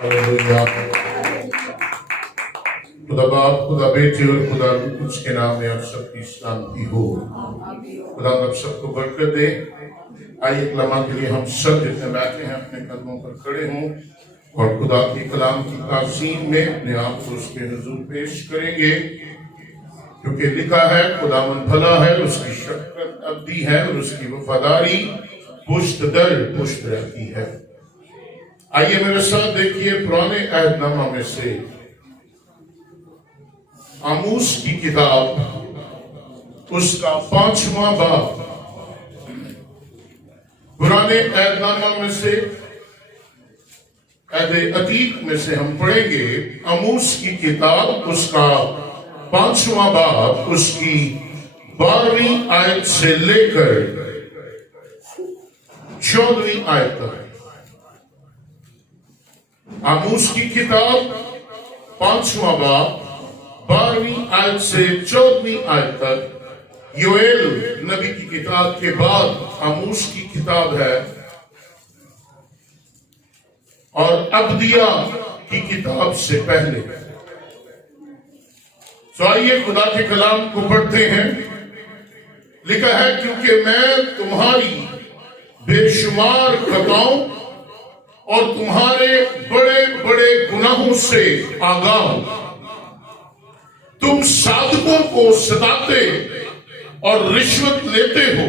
Hallelujah. खुदा बाप, खुदा बेटे और खुदा कुछ के नाम में आप सबकी शांति हो। खुदा आप सबको बरकत दे। आइए कलाम के लिए हम सब जितने बैठे हैं अपने कदमों पर खड़े हों और खुदा की कलाम की ताज़ीम में अपने आप को उसके हुजूर पेश करेंगे, क्योंकि लिखा है खुदावंद भला है, उसकी शफ़क़त अबदी है और उसकी वफादारी पुश्त दर पुश्त रहती है। आइए मेरे साथ देखिए पुराने अहदनामा में से आमूस की किताब उसका 5वां बाब। पुराने अहदनामा में से अहद अतीक में से हम पढ़ेंगे आमूस की किताब उसका 5वां बाब, उसकी 12वीं आयत से लेकर 14वीं आयत तक। आमूस की किताब 5वां बाब 12वीं आयत से 14वीं आयत तक। योएल नबी की किताब के बाद आमूस की किताब है और अब्दिया की किताब से पहले। तो आइए खुदा के कलाम को पढ़ते हैं। लिखा है, क्योंकि मैं तुम्हारी बेशुमार खताओं और तुम्हारे बड़े बड़े गुनाहों से आगाह हूं। तुम साधकों को सताते और रिश्वत लेते हो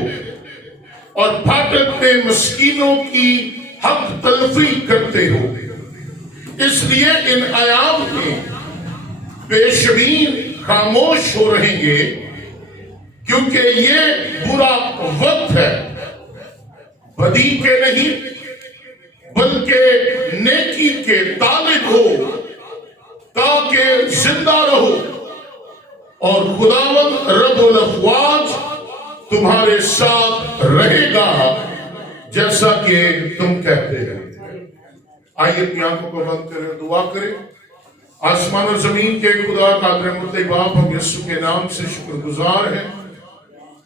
और फाटक में मस्कीनों की हक तलफी करते हो। इसलिए इन आयाम में बेशमीर खामोश हो रहेंगे, क्योंकि ये बुरा वक्त है। बदी के नहीं बल्कि नेकी के तालिब हो, ताकि जिंदा रहो और खुदावंद रब्बुल अफ़वाज तुम्हारे साथ रहेगा, जैसा कि तुम कहते हैं। आइए अपनी आंखों को बंद करें, दुआ करें। आसमान और जमीन के खुदा कादिर मुतलक बाप, हम यीशु के नाम से शुक्रगुजार हैं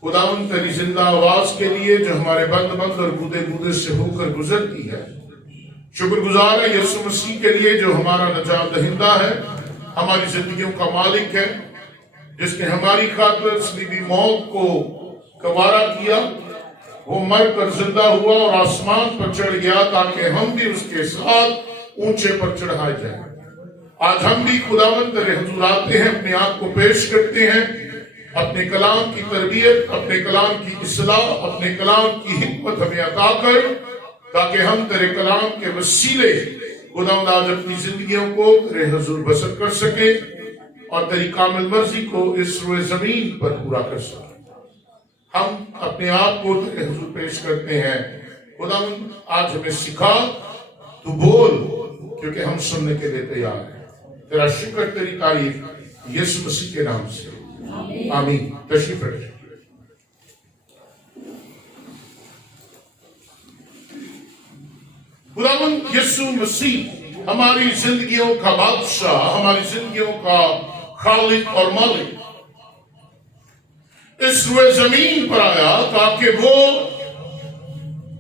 खुदावंद तेरी जिंदा आवाज के लिए जो हमारे बंद बंद और बूदे बूदे से होकर गुजरती है। शुक्रगुजार है यीशु मसीह के लिए जो हमारा नजात दहिंदा है, हमारी जिंदगियों का मालिक है, जिसने हमारी खातिर सलीबी मौत को गवारा किया। वो मर कर जिंदा हुआ और आसमान पर चढ़ गया ताकि हम भी उसके साथ ऊंचे पर चढ़ाए जाएं। आज हम भी खुदावंद तेरे हुजूर आते हैं, अपने आप को पेश करते हैं, अपने कलाम की तरबियत, अपने कलाम की इस्लाह, अपने कलाम की हिकमत हमें अता कर, ताकि हम तेरे कलाम के वसीले खुदावंद आज अपनी जिंदगियों को तेरे हुजूर बसर कर सके और तेरी कामिल मर्जी को इस रोए जमीन पर पूरा कर सके। हम अपने आप को तेरे हुजूर पेश करते हैं। खुदावंद आज हमें सिखा, तू बोल, क्योंकि हम सुनने के लिए तैयार हैं। तेरा शुक्र, तेरी तारीफ यीशु मसीह के नाम से, आमीन। तशरीफ रखें। खुदावंद यीशु मसीह हमारी जिंदगियों का बादशाह, हमारी जिंदगियों का खालिक और मालिक इस रुए जमीन पर आया ताकि वो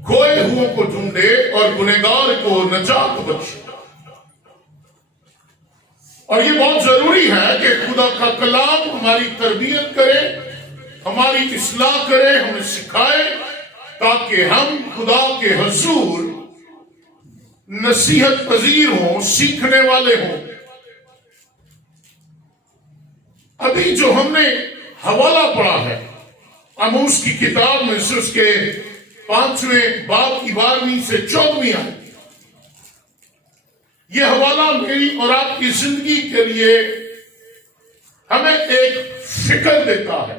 खोए हुओं को ढूंढे और गुनहगार को नजात बख्शे। और ये बहुत जरूरी है कि खुदा का कलाम हमारी तरबियत करे, हमारी इस्लाह करे, हमें सिखाए, ताकि हम खुदा के हुजूर नसीहत पजीर हों, सीखने वाले हों। अभी जो हमने हवाला पढ़ा है आमूस की किताब में से, उसके 5वें बाब की 12वीं से 14वीं आयत, यह हवाला मेरी और आपकी जिंदगी के लिए हमें एक फिक्र देता है,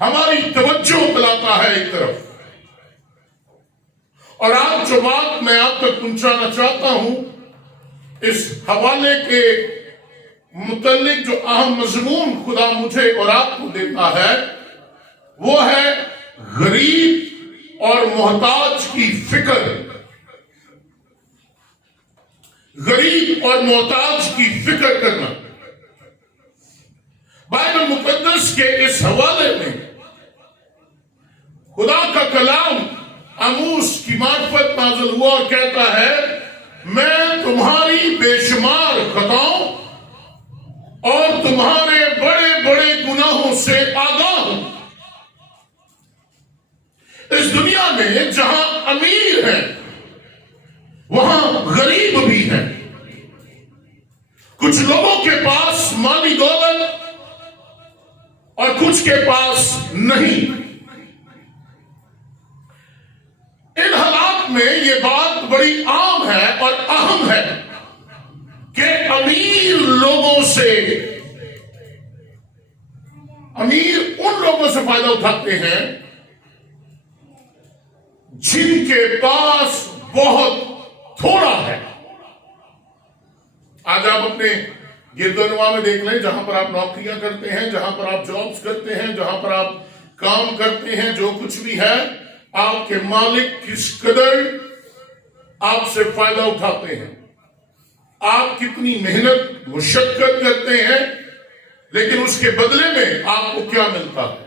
हमारी तवज्जो दिलाता है एक तरफ। और आज जो बात मैं आप तक पहुंचाना चाहता हूं, इस हवाले के मुतल्लिक जो अहम मजमून खुदा मुझे और आपको देता है, वो है गरीब और मोहताज की फिक्र। गरीब और मोहताज की फिक्र करना। बाइबल मुकद्दस के इस हवाले में खुदा का कलाम आमूस की मार्फत नाज़िल हुआ और कहता है, तुम्हारे बड़े बड़े गुनाहों से आगाह हूं। इस दुनिया में जहां अमीर है वहां गरीब भी है। कुछ लोगों के पास माली दौलत और कुछ के पास नहीं। इन हालात में यह बात बड़ी आम है और अहम है कि अमीर उन लोगों से फायदा उठाते हैं जिनके पास बहुत थोड़ा है। आज आप अपने गिरदोनवा में देख लें, जहां पर आप नौकरियां करते हैं, जहां पर आप जॉब्स करते हैं, जहां पर आप काम करते हैं, जो कुछ भी है, आपके मालिक किस कदर आपसे फायदा उठाते हैं। आप कितनी मेहनत मुशक्कत करते हैं, लेकिन उसके बदले में आपको क्या मिलता है।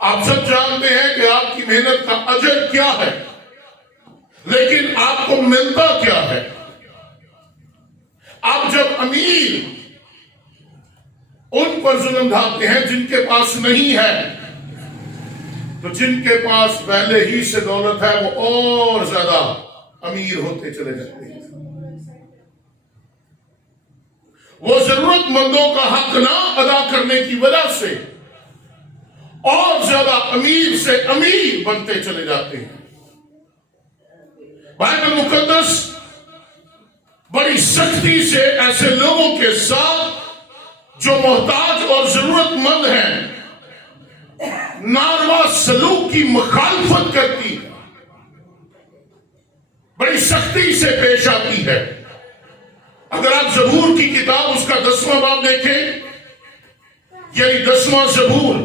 आप सब जानते हैं कि आपकी मेहनत का अजर क्या है, लेकिन आपको मिलता क्या है। आप जब अमीर उन पर जुल्म ढाते हैं जिनके पास नहीं है, तो जिनके पास पहले ही से दौलत है वो और ज्यादा अमीर होते चले जाते हैं। वो जरूरतमंदों का हक ना अदा करने की वजह से और ज्यादा अमीर से अमीर बनते चले जाते हैं। बाइबल मुकद्दस बड़ी सख्ती से ऐसे लोगों के साथ जो मोहताज और जरूरतमंद हैं, नारवा सलूक की मुखालफत करती है, बड़ी सख्ती से पेश आती है। अगर आप जबूर की किताब उसका 10वां बाब देखें, यानी 10वां जबूर,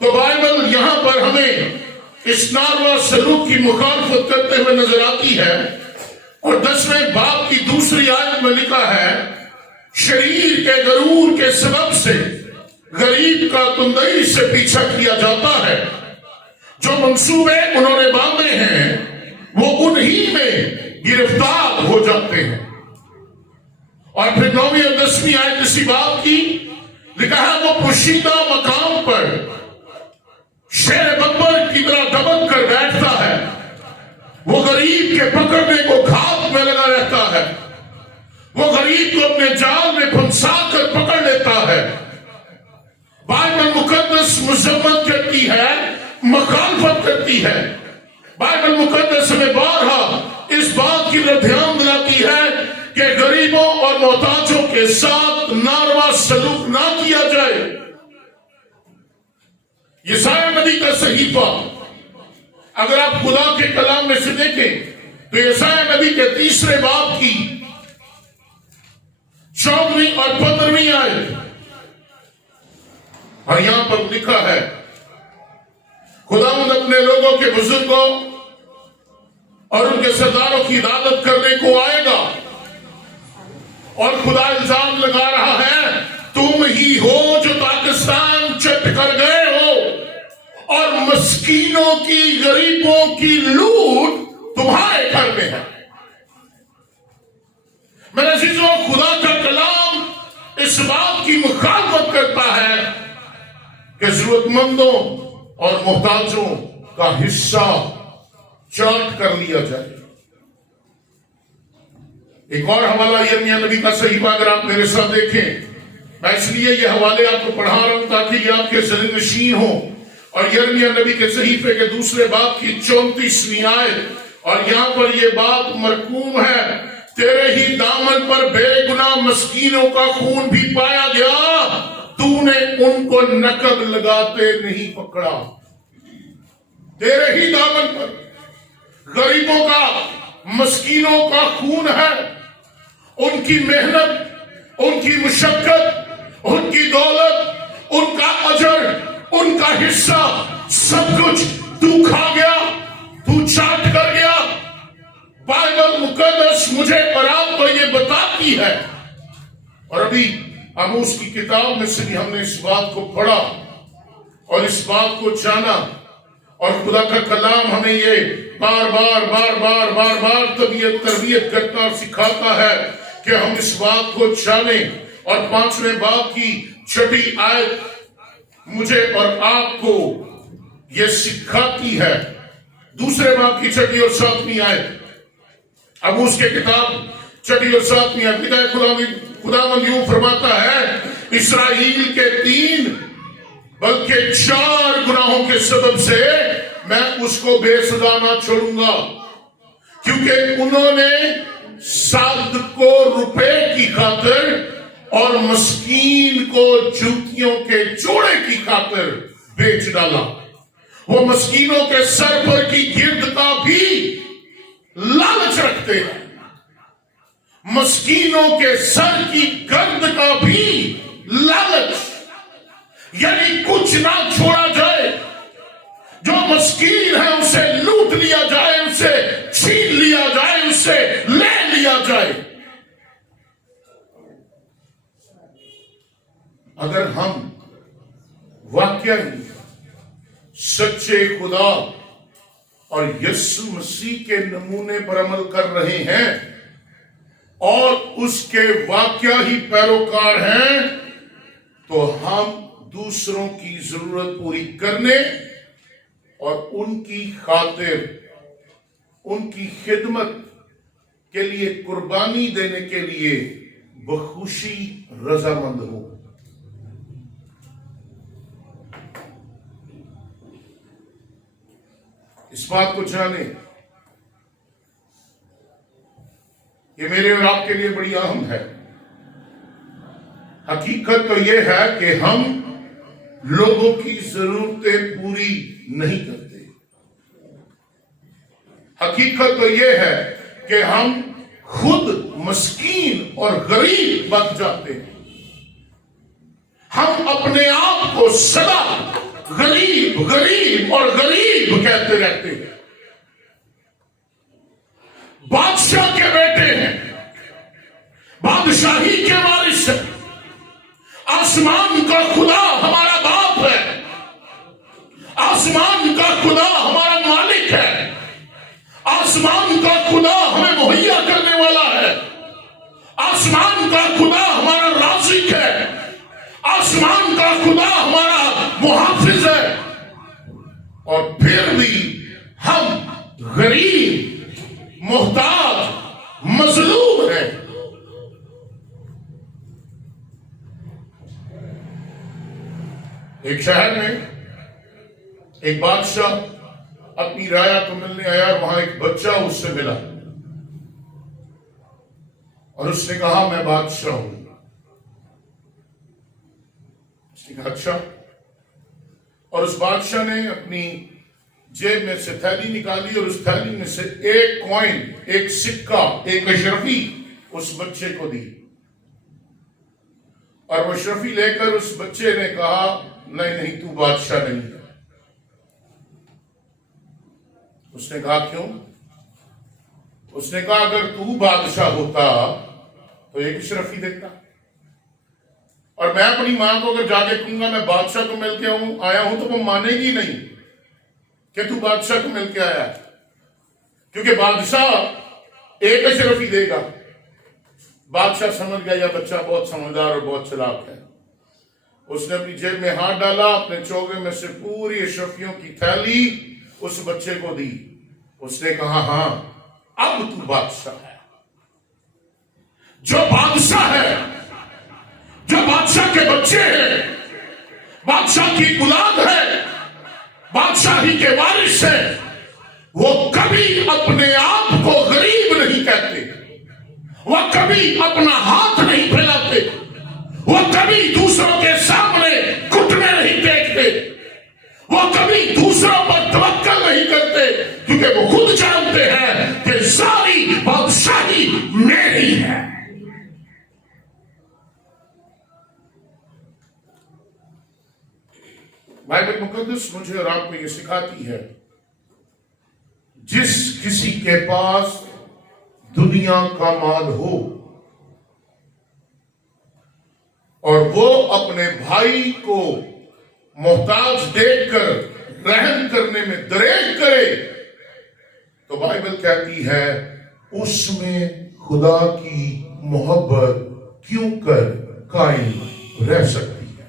तो बाइबल यहां पर हमें इस नारवा सलूक की मुखालफत करते हुए नजर आती है। और 10वें बाब की दूसरी आयत में लिखा है, शरीर के गरूर के सबब से गरीब का तुंदई से पीछा किया जाता है। जो मंसूबे उन्होंने बांधे हैं वो उन्हीं में गिरफ्तार हो जाते हैं। और फिर 9वीं और 10वीं आयत इसी बात की लिखा है, वो पोशीदा मकाम पर शेर बब्बर की तरह दबक कर बैठता है। वो गरीब के पकड़ने को घात में लगा रहता है। वो गरीब को अपने जाल में फंसा कर पकड़ लेता है। बाइबल मुकद्दस मुजम्मत करती है, मुखालफत करती है। बाइबल मुकद्दस हमें बारहा इस बात की तरफ ध्यान दिलाती है कि गरीबों और मोहताजों के साथ नारवा सलूक ना किया जाए। यशायाह नबी का सहीफा अगर आप खुदा के कलाम में से देखें तो यशायाह नबी के 3 बाब की 14वीं और 15वीं आयत, और यहां पर लिखा है, खुदावंद अपने लोगों के बुजुर्गों और उनके सरदारों की इबादत करने को आएगा। और खुदा इल्जाम लगा रहा है, तुम ही हो जो पाकिस्तान चट कर गए हो और मस्कीनों की, गरीबों की लूट तुम्हारे घर में है। मेरे अजीजों, खुदा का कलाम इस बात की मुखालफत करता है कि जरूरतमंदों और मोहताजों का हिस्सा चाट कर लिया जाए। एक और हवाला यिर्मयाह नबी का सहीफा अगर आप मेरे साथ देखें, मैं इसलिए ये हवाले आपको पढ़ा रहा हूं ताकि ये आपके ज़हन नशीन हो। और यिर्मयाह नबी के सहीफे के 2 बाब की 34वीं आयत, और यहां पर यह बात मरकूम है, तेरे ही दामन पर बेगुनाह मस्कीनों का खून भी पाया गया, तूने उनको नकद लगाते नहीं पकड़ा। तेरे ही दामन पर गरीबों का, मस्कीनों का खून है, उनकी मेहनत, उनकी मुशक्कत, उनकी दौलत, उनका अजर, उनका हिस्सा, सब कुछ तू खा गया, तू चाट कर गया। बाइबल मुकद्दस मुझे और आपको ये बताती है। और अभी आमोस की किताब में से भी हमने इस बात को पढ़ा और इस बात को जाना, और खुदा का कलाम हमें ये बार बार तरबियत करता और सिखाता है कि हम इस बात को जाने और 5वें बाब की 6ठी आयत मुझे और आपको यह सिखाती है। दूसरे बाब की 6ठी और 7वीं आयत, अब उसके किताब 6ठी और 7वीं आयत, खुदावंद यूं फरमाता है, इस्राएल के 3 बल्कि 4 गुनाहों के सबब से मैं उसको बेसजा ना छोड़ूंगा, क्योंकि उन्होंने सादको रुपए की खातिर और मस्कीन को जूतियों के जोड़े की खातिर बेच डाला। वो मस्कीनों के सर पर की गिर्द का भी लालच रखते हैं, मस्कीनों के सर की गर्द का भी लालच, यानी कुछ ना छोड़ा जाए, जो मस्कीन है उसे लूट लिया जाए, उसे छीन लिया जाए, उसे ले लिया जाए। अगर हम वाकई सच्चे खुदा और यीशु मसीह के नमूने पर अमल कर रहे हैं और उसके वाकई ही पैरोकार हैं, तो हम दूसरों की जरूरत पूरी करने और उनकी खातिर, उनकी खिदमत के लिए कुर्बानी देने के लिए बखुशी रजामंद हो। इस बात को जाने, ये मेरे और आपके लिए बड़ी अहम है। हकीकत तो यह है कि हम लोगों की जरूरतें पूरी नहीं करते। हकीकत तो यह है कि हम खुद मस्कीन और गरीब बन जाते हैं। हम अपने आप को सदा गरीब गरीब और गरीब कहते रहते हैं। बादशाह के बेटे हैं, बादशाही के वारिस हैं, आसमान का खुदा हमारा बाप है, आसमान का खुदा हमारा मालिक है, आसमान का खुदा हमें मुहैया करने वाला है, आसमान का खुदा हमारा राज़िक है, आसमान का खुदा हमारा मुहाफिज है, और फिर भी हम गरीब, मुहताज, मजलूम है। एक शहर में एक बादशाह अपनी राया को मिलने आया, वहां एक बच्चा उससे मिला और उसने कहा, मैं बादशाह हूं। उसने कहा, अच्छा। और उस बादशाह ने अपनी जेब में से थैली निकाली और उस थैली में से एक कॉइन, एक सिक्का, एक अशरफी उस बच्चे को दी। और वो अशरफी लेकर उस बच्चे ने कहा, नहीं नहीं, तू बादशाह नहीं है। उसने कहा, क्यों? उसने कहा, अगर तू बादशाह होता तो एक अशरफी देता, और मैं अपनी मां को अगर जाके कहूंगा मैं बादशाह को मिलके आया हूं, तो वो मानेगी नहीं कि तू बादशाह को मिलके आया है, क्योंकि बादशाह एक अशरफी देगा। बादशाह समझ गया यह बच्चा बहुत समझदार और बहुत चालाक है। उसने अपनी जेब में हाथ डाला, अपने चोगे में से पूरी अशरफियों की थैली उस बच्चे को दी। उसने कहा, हां, अब तू बादशाह है। जो बादशाह है, जो बादशाह के बच्चे हैं, बादशाह की औलाद है, बादशाही के वारिस है, वो कभी अपने आप को गरीब नहीं कहते, वो कभी अपना हाथ नहीं फैलाते, वो कभी दूसरों के सामने घुटने नहीं टेकते, वो कभी दूसरों पर तवक्कल नहीं करते, क्योंकि वो खुद जानते हैं कि सारी बादशाही मेरी है। बाइबल मुकद्दस मुझे और आपको ये सिखाती है, जिस किसी के पास दुनिया का माल हो और वो अपने भाई को मोहताज देखकर रहम करने में दरेक करे, तो बाइबल कहती है उसमें खुदा की मोहब्बत क्यों कर कायम रह सकती है।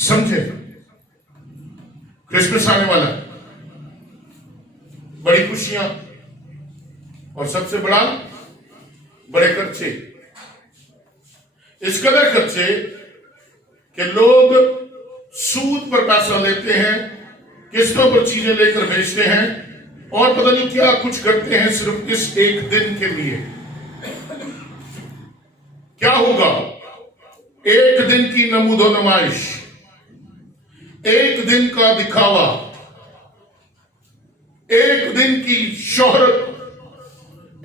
समझे? क्रिसमस आने वाला है, बड़ी खुशियां और सबसे बड़े खर्चे। इस कदर खर्चे कि लोग सूद पर पैसा लेते हैं, किस्तों पर चीजें लेकर बेचते हैं और पता नहीं क्या कुछ करते हैं सिर्फ इस एक दिन के लिए। क्या होगा? एक दिन की नमूदो नुमाइश, एक दिन का दिखावा, एक दिन की शोहरत,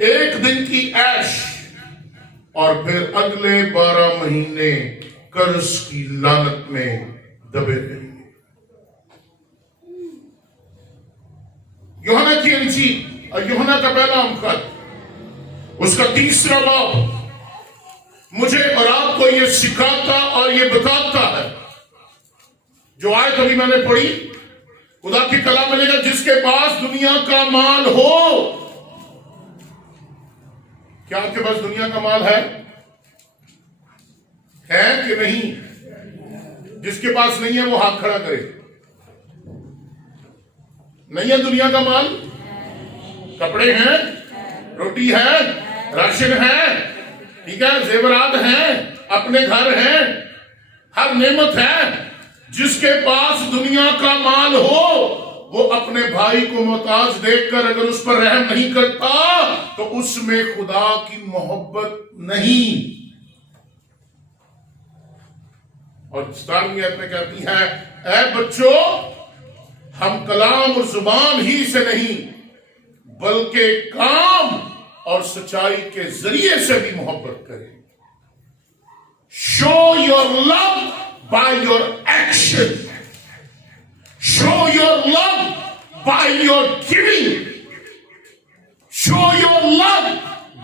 एक दिन की ऐश और फिर अगले 12 महीने कर्ज की लानत में दबे रहेंगे। यूहन्ना की इंजील और यूहन्ना का पहला खत, उसका 3रा बाब मुझे और आपको ये सिखाता और ये बताता है, जो आयत अभी मैंने पढ़ी, खुदा की कलाम में लिखा, जिसके पास दुनिया का माल हो। क्या आपके पास दुनिया का माल है कि नहीं? जिसके पास नहीं है वो हाथ खड़ा करे। नहीं है दुनिया का माल? कपड़े हैं, रोटी है, राशन है, ठीक है, जेवरात हैं, अपने घर हैं, हर नेमत है। जिसके पास दुनिया का माल हो वो अपने भाई को मोहताज देखकर अगर उस पर रहम नहीं करता तो उसमें खुदा की मोहब्बत नहीं। और 17वीं आयत में कहती है, ऐ बच्चों, हम कलाम और जुबान ही से नहीं बल्कि काम और सच्चाई के जरिए से भी मोहब्बत करें। Show your love by your action, show your love by your giving, show your love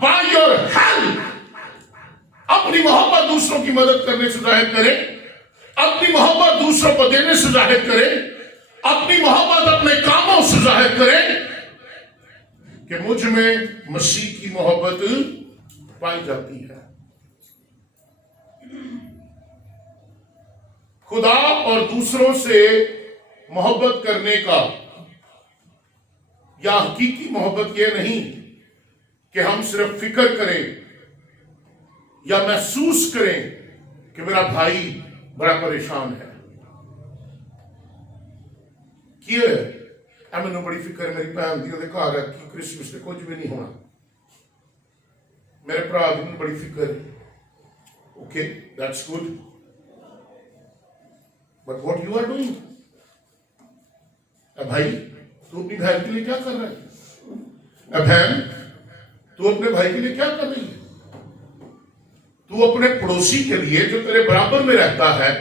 by your help. अपनी मोहब्बत दूसरों की मदद करने से जाहिर करें, अपनी मोहब्बत दूसरों को देने से जाहिर करें, अपनी मोहब्बत अपने कामों से जाहिर करें कि मुझ में मसीह की मोहब्बत पाई जाती है। खुदा और दूसरों से मोहब्बत करने का या हकीकी मोहब्बत यह नहीं कि हम सिर्फ फिक्र करें या महसूस करें कि मेरा भाई बड़ा परेशान है। मैनू बड़ी फिक्र मेरी भैन दी घर है कि क्रिसमस से कुछ भी नहीं होना, मेरे भरा दी बड़ी फिक्र है। Okay, that's good, but what you are doing? भाई तू अपनी बहन के लिए क्या कर रहा है? बहन तू अपने भाई के लिए क्या कर रही है? तू अपने पड़ोसी के लिए जो तेरे बराबर में रहता है,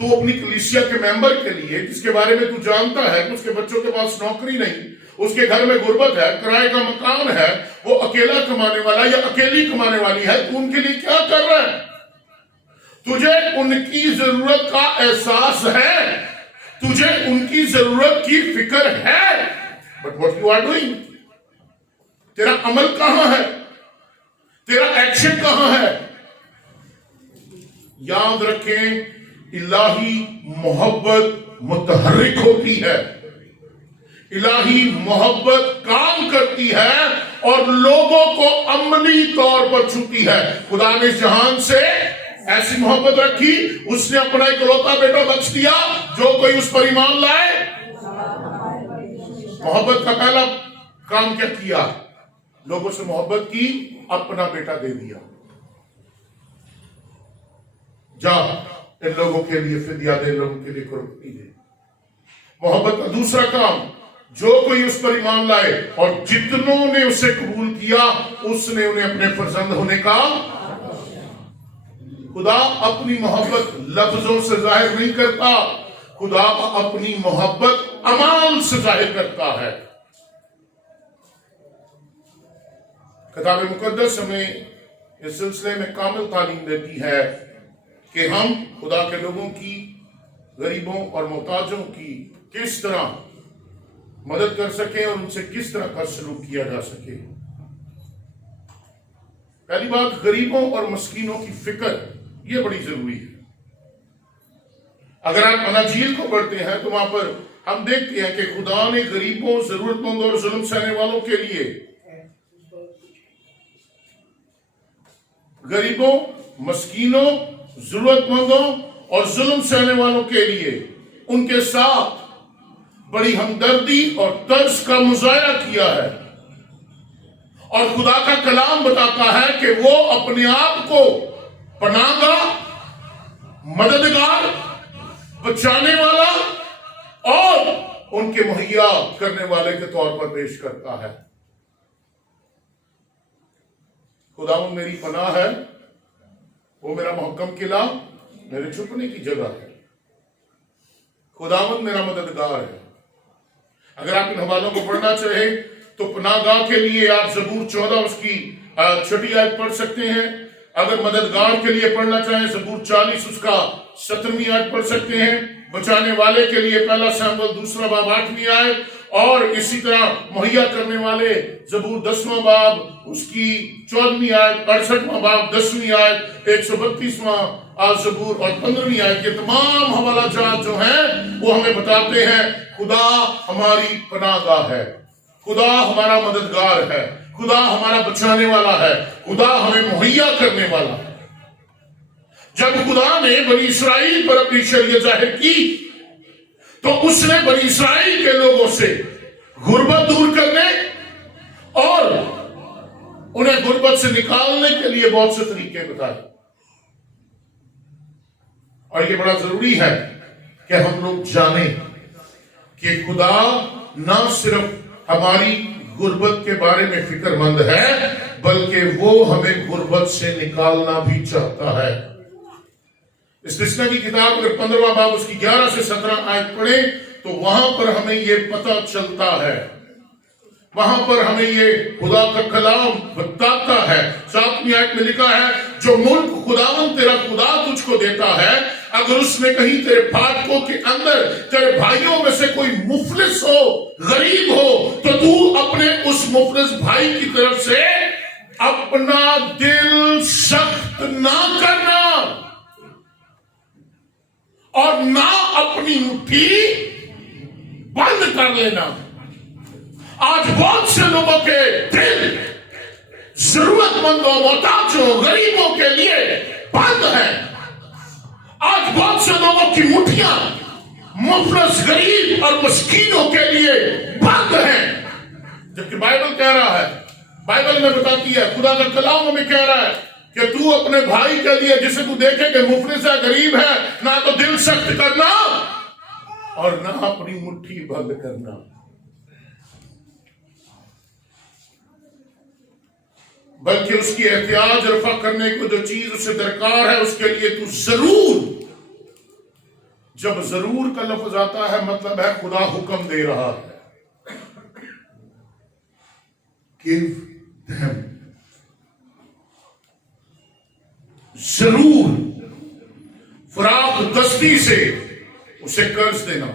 तू अपनी कलीसिया के मेंबर के लिए जिसके बारे में तू जानता है कि उसके बच्चों के पास नौकरी नहीं, उसके घर में गुर्बत है, किराए का मकान है, वो अकेला कमाने वाला या अकेली कमाने वाली है, तू उनके लिए क्या कर रहा है? तुझे उनकी जरूरत का एहसास है, तुझे उनकी जरूरत की फिक्र है, but what you are doing? तेरा अमल कहां है? तेरा एक्शन कहां है? याद रखें, इलाही मोहब्बत मुतहर्रिक होती है, इलाही मोहब्बत काम करती है और लोगों को अमली तौर पर छूती है। खुदा ने जहान से ऐसी मोहब्बत रखी, उसने अपना इकलौता बेटा बख्श दिया, जो कोई उस पर ईमान लाए। मोहब्बत का पहला काम क्या किया? लोगों से मोहब्बत की, अपना बेटा दे दिया। जा इन लोगों के लिए फिदिया दे, लोगों के लिए कुर्बानी दे। मोहब्बत का दूसरा काम, जो कोई उस पर ईमान लाए और जितनों ने उसे कबूल किया उसने उन्हें अपने फर्जंद होने का। खुदा अपनी मोहब्बत लफ्जों से जाहिर नहीं करता, खुदा अपनी मोहब्बत अमाल से जाहिर करता है। किताब मुकद्दस हमें इस सिलसिले में कामिल तालीम देती है कि हम खुदा के लोगों की, गरीबों और मोहताजों की किस तरह मदद कर सके और उनसे किस तरह का सलूक किया जा सके। पहली बात, गरीबों और मस्कीनों की फिक्र, यह बड़ी जरूरी है। अगर आप अनाजील को पढ़ते हैं तो वहां पर हम देखते हैं कि खुदा ने गरीबों, जरूरतमंदों और जुल्म सहने वालों के लिए, गरीबों, मस्कीनों, जरूरतमंदों और जुल्म सहने वालों के लिए उनके साथ बड़ी हमदर्दी और तर्ज का मुजाहरा किया है। और खुदा का कलाम बताता है कि वो अपने आप को पनाहगाह, मददगार, बचाने वाला और उनके मुहैया करने वाले के तौर पर पेश करता है। खुदावंद मेरी पनाह है, वो मेरा मुहक्कम किला, मेरे छुपने की जगह है। खुदावंद मेरा मददगार है। अगर आप इन हवालों को पढ़ना चाहे तो पनाहगाह के लिए आप ज़बूर 14 उसकी 6 आयत पढ़ सकते हैं। अगर मददगार के लिए पढ़ना चाहें ज़बूर 40 उसका 17वीं आयत पढ़ सकते हैं। बचाने वाले के लिए 1 शमूएल 2 बाब 8वीं आयत, और इसी तरह मुहैया करने वाले ज़बूर 10वां बाब उसकी 14वीं आयत, 68वां बाब 10वीं आयत, 132वां ज़बूर और 15वीं आयत के तमाम हवाला जात जो हैं वो हमें बताते हैं खुदा हमारी पनाहगाह है, खुदा हमारा मददगार है, खुदा हमारा बचाने वाला है, खुदा हमें मुहैया करने वाला है। जब खुदा ने बनी इस्राइल पर अपनी शरीयत जाहिर की तो उसने बनी इस्राइल के लोगों से गुर्बत दूर करने और उन्हें गुर्बत से निकालने के लिए बहुत से तरीके बताए। और ये बड़ा जरूरी है कि हम लोग जानें कि खुदा ना सिर्फ हमारी गुर्बत के बारे में फिक्रमंद है, बल्कि वो हमें गुर्बत से निकालना भी चाहता है। इस मिशना की किताब अगर 15वां बाब उसकी 11 से 17 आयत पढ़े तो वहां पर हमें यह पता चलता है, वहां पर हमें ये खुदा का कलाम बताता है। 7वीं आयत में लिखा है, जो मुल्क खुदावंद तेरा खुदा तुझको देता है, अगर उसमें कहीं तेरे फाटकों के अंदर तेरे भाइयों में से कोई मुफलिस हो, गरीब हो, तो तू अपने उस मुफलिस भाई की तरफ से अपना दिल सख्त ना करना और ना अपनी मुट्ठी बंद कर लेना। आज बहुत से लोगों के दिल जरूरतमंदों, मोहताजों, गरीबों के लिए बंद है। आज बहुत से लोगों की मुट्ठियां मुफलिस, गरीब और मस्कीनों के लिए बंद हैं, जबकि बाइबल कह रहा है, बाइबल में बताती है, खुदा का कलाम हमें कह रहा है कि तू अपने भाई के लिए जिसे तू देखे कि मुफलिस है, गरीब है, ना तो दिल सख्त करना और ना अपनी मुट्ठी बंद करना। बल्कि उसकी एहतियाज रफा करने को जो चीज उसे दरकार है उसके लिए तू जरूर, जब जरूर का लफ्ज आता है मतलब है खुदा हुक्म दे रहा है, गिव देम, जरूर फराख दस्ती से उसे कर्ज देना।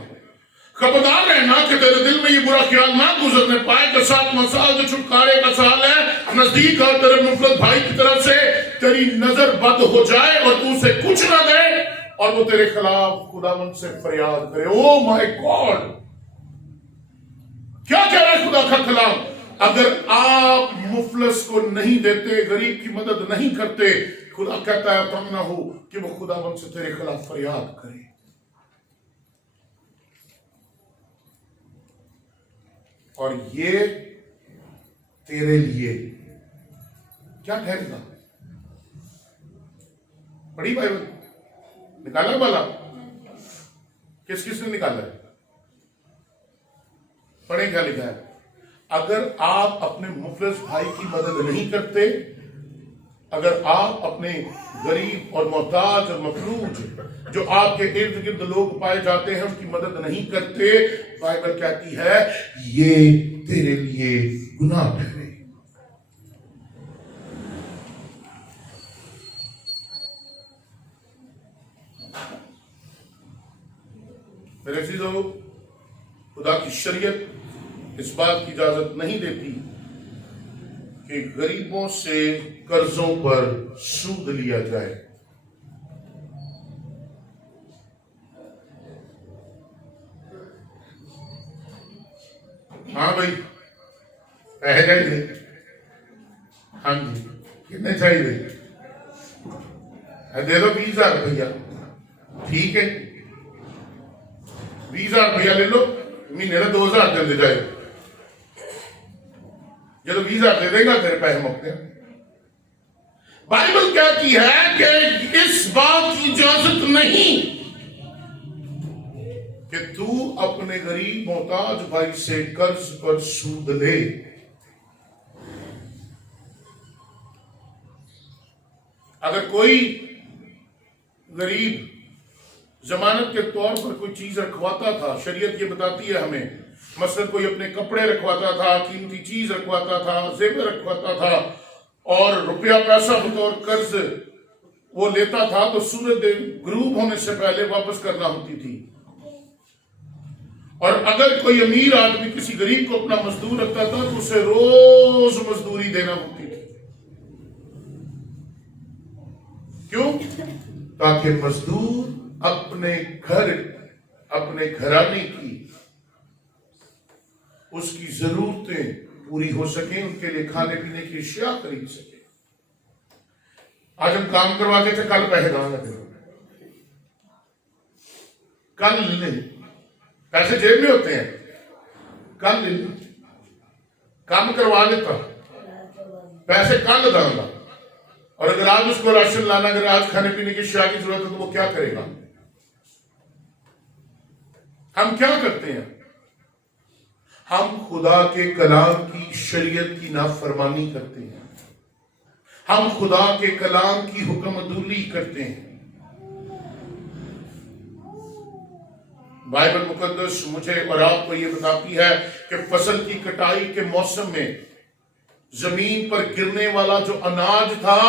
खबरदार रहना कि तेरे दिल में ये बुरा ख्याल ना गुजरने पाए कि 7वां साल जो छुटकारे का साल है नजदीक और तेरे मुफलिस भाई की तरफ से तेरी नजर बद हो जाए और तू उसे कुछ ना दे और वो तेरे खिलाफ खुदावंद से फरियाद करे। ओ माय गॉड, क्या कह रहा है खुदा का कलाम? अगर आप मुफलिस को नहीं देते, गरीब की मदद नहीं करते, खुदा कहता है कम ना हो कि वो खुदावंद से तेरे खिलाफ फरियाद करे। और ये तेरे लिए क्या ठहरेगा? पढ़ी बाइबल, निकाला वाला किस किस ने निकाला है? पढ़े क्या लिखा है? अगर आप अपने मुफलिस भाई की मदद नहीं करते, अगर आप अपने गरीब और मोहताज और मफलूज जो आपके इर्द गिर्द लोग पाए जाते हैं उसकी मदद नहीं करते, बाइबल कहती है ये तेरे लिए गुनाह ठहरे। मेरे चीजों, खुदा की शरीयत इस बात की इजाजत नहीं देती कि गरीबों से कर्जों पर सूद लिया जाए। हाँ भाई, पैसे चाहिए? हाँ जी, कितने चाहिए? दे दो 20,000 रुपया। ठीक है, 20,000 रुपया ले लो, महीने का 2,000 दे जाए। जो 20,000 दे देगा तेरे पैसे मुकते हैं। बाइबल कहती है कि इस बात की इजाजत नहीं कि तू अपने गरीब मोहताज भाई से कर्ज पर सूद ले। अगर कोई गरीब जमानत के तौर पर कोई चीज रखवाता था, शरीयत ये बताती है हमें, मसलन कोई अपने कपड़े रखवाता था, कीमती चीज रखवाता था, जेवर रखवाता था और रुपया पैसा बतौर कर्ज वो लेता था, तो सूरज ग्रूब होने से पहले वापस करना होती थी। और अगर कोई अमीर आदमी किसी गरीब को अपना मजदूर रखता था तो उसे रोज मजदूरी देना होती थी। क्यों? ताकि मजदूर अपने घर, अपने घराने की उसकी जरूरतें पूरी हो सके, उनके लिए खाने पीने की अशिया खरीद सके। आज हम काम करवाते थे, कल पैसे कहां लगे? कल नहीं, पैसे जेब में होते हैं, कल नहीं काम करवा लेता, पैसे कल दांगा। और अगर आज उसको राशन लाना, अगर आज खाने पीने की अशिया की जरूरत है तो वो क्या करेगा? हम क्या करते हैं? हम खुदा के कलाम की, शरीयत की नाफरमानी करते हैं। हम खुदा के कलाम की हुक्मदुली करते हैं। बाइबल मुकद्दस मुझे और आपको ये बताती है कि फसल की कटाई के मौसम में जमीन पर गिरने वाला जो अनाज था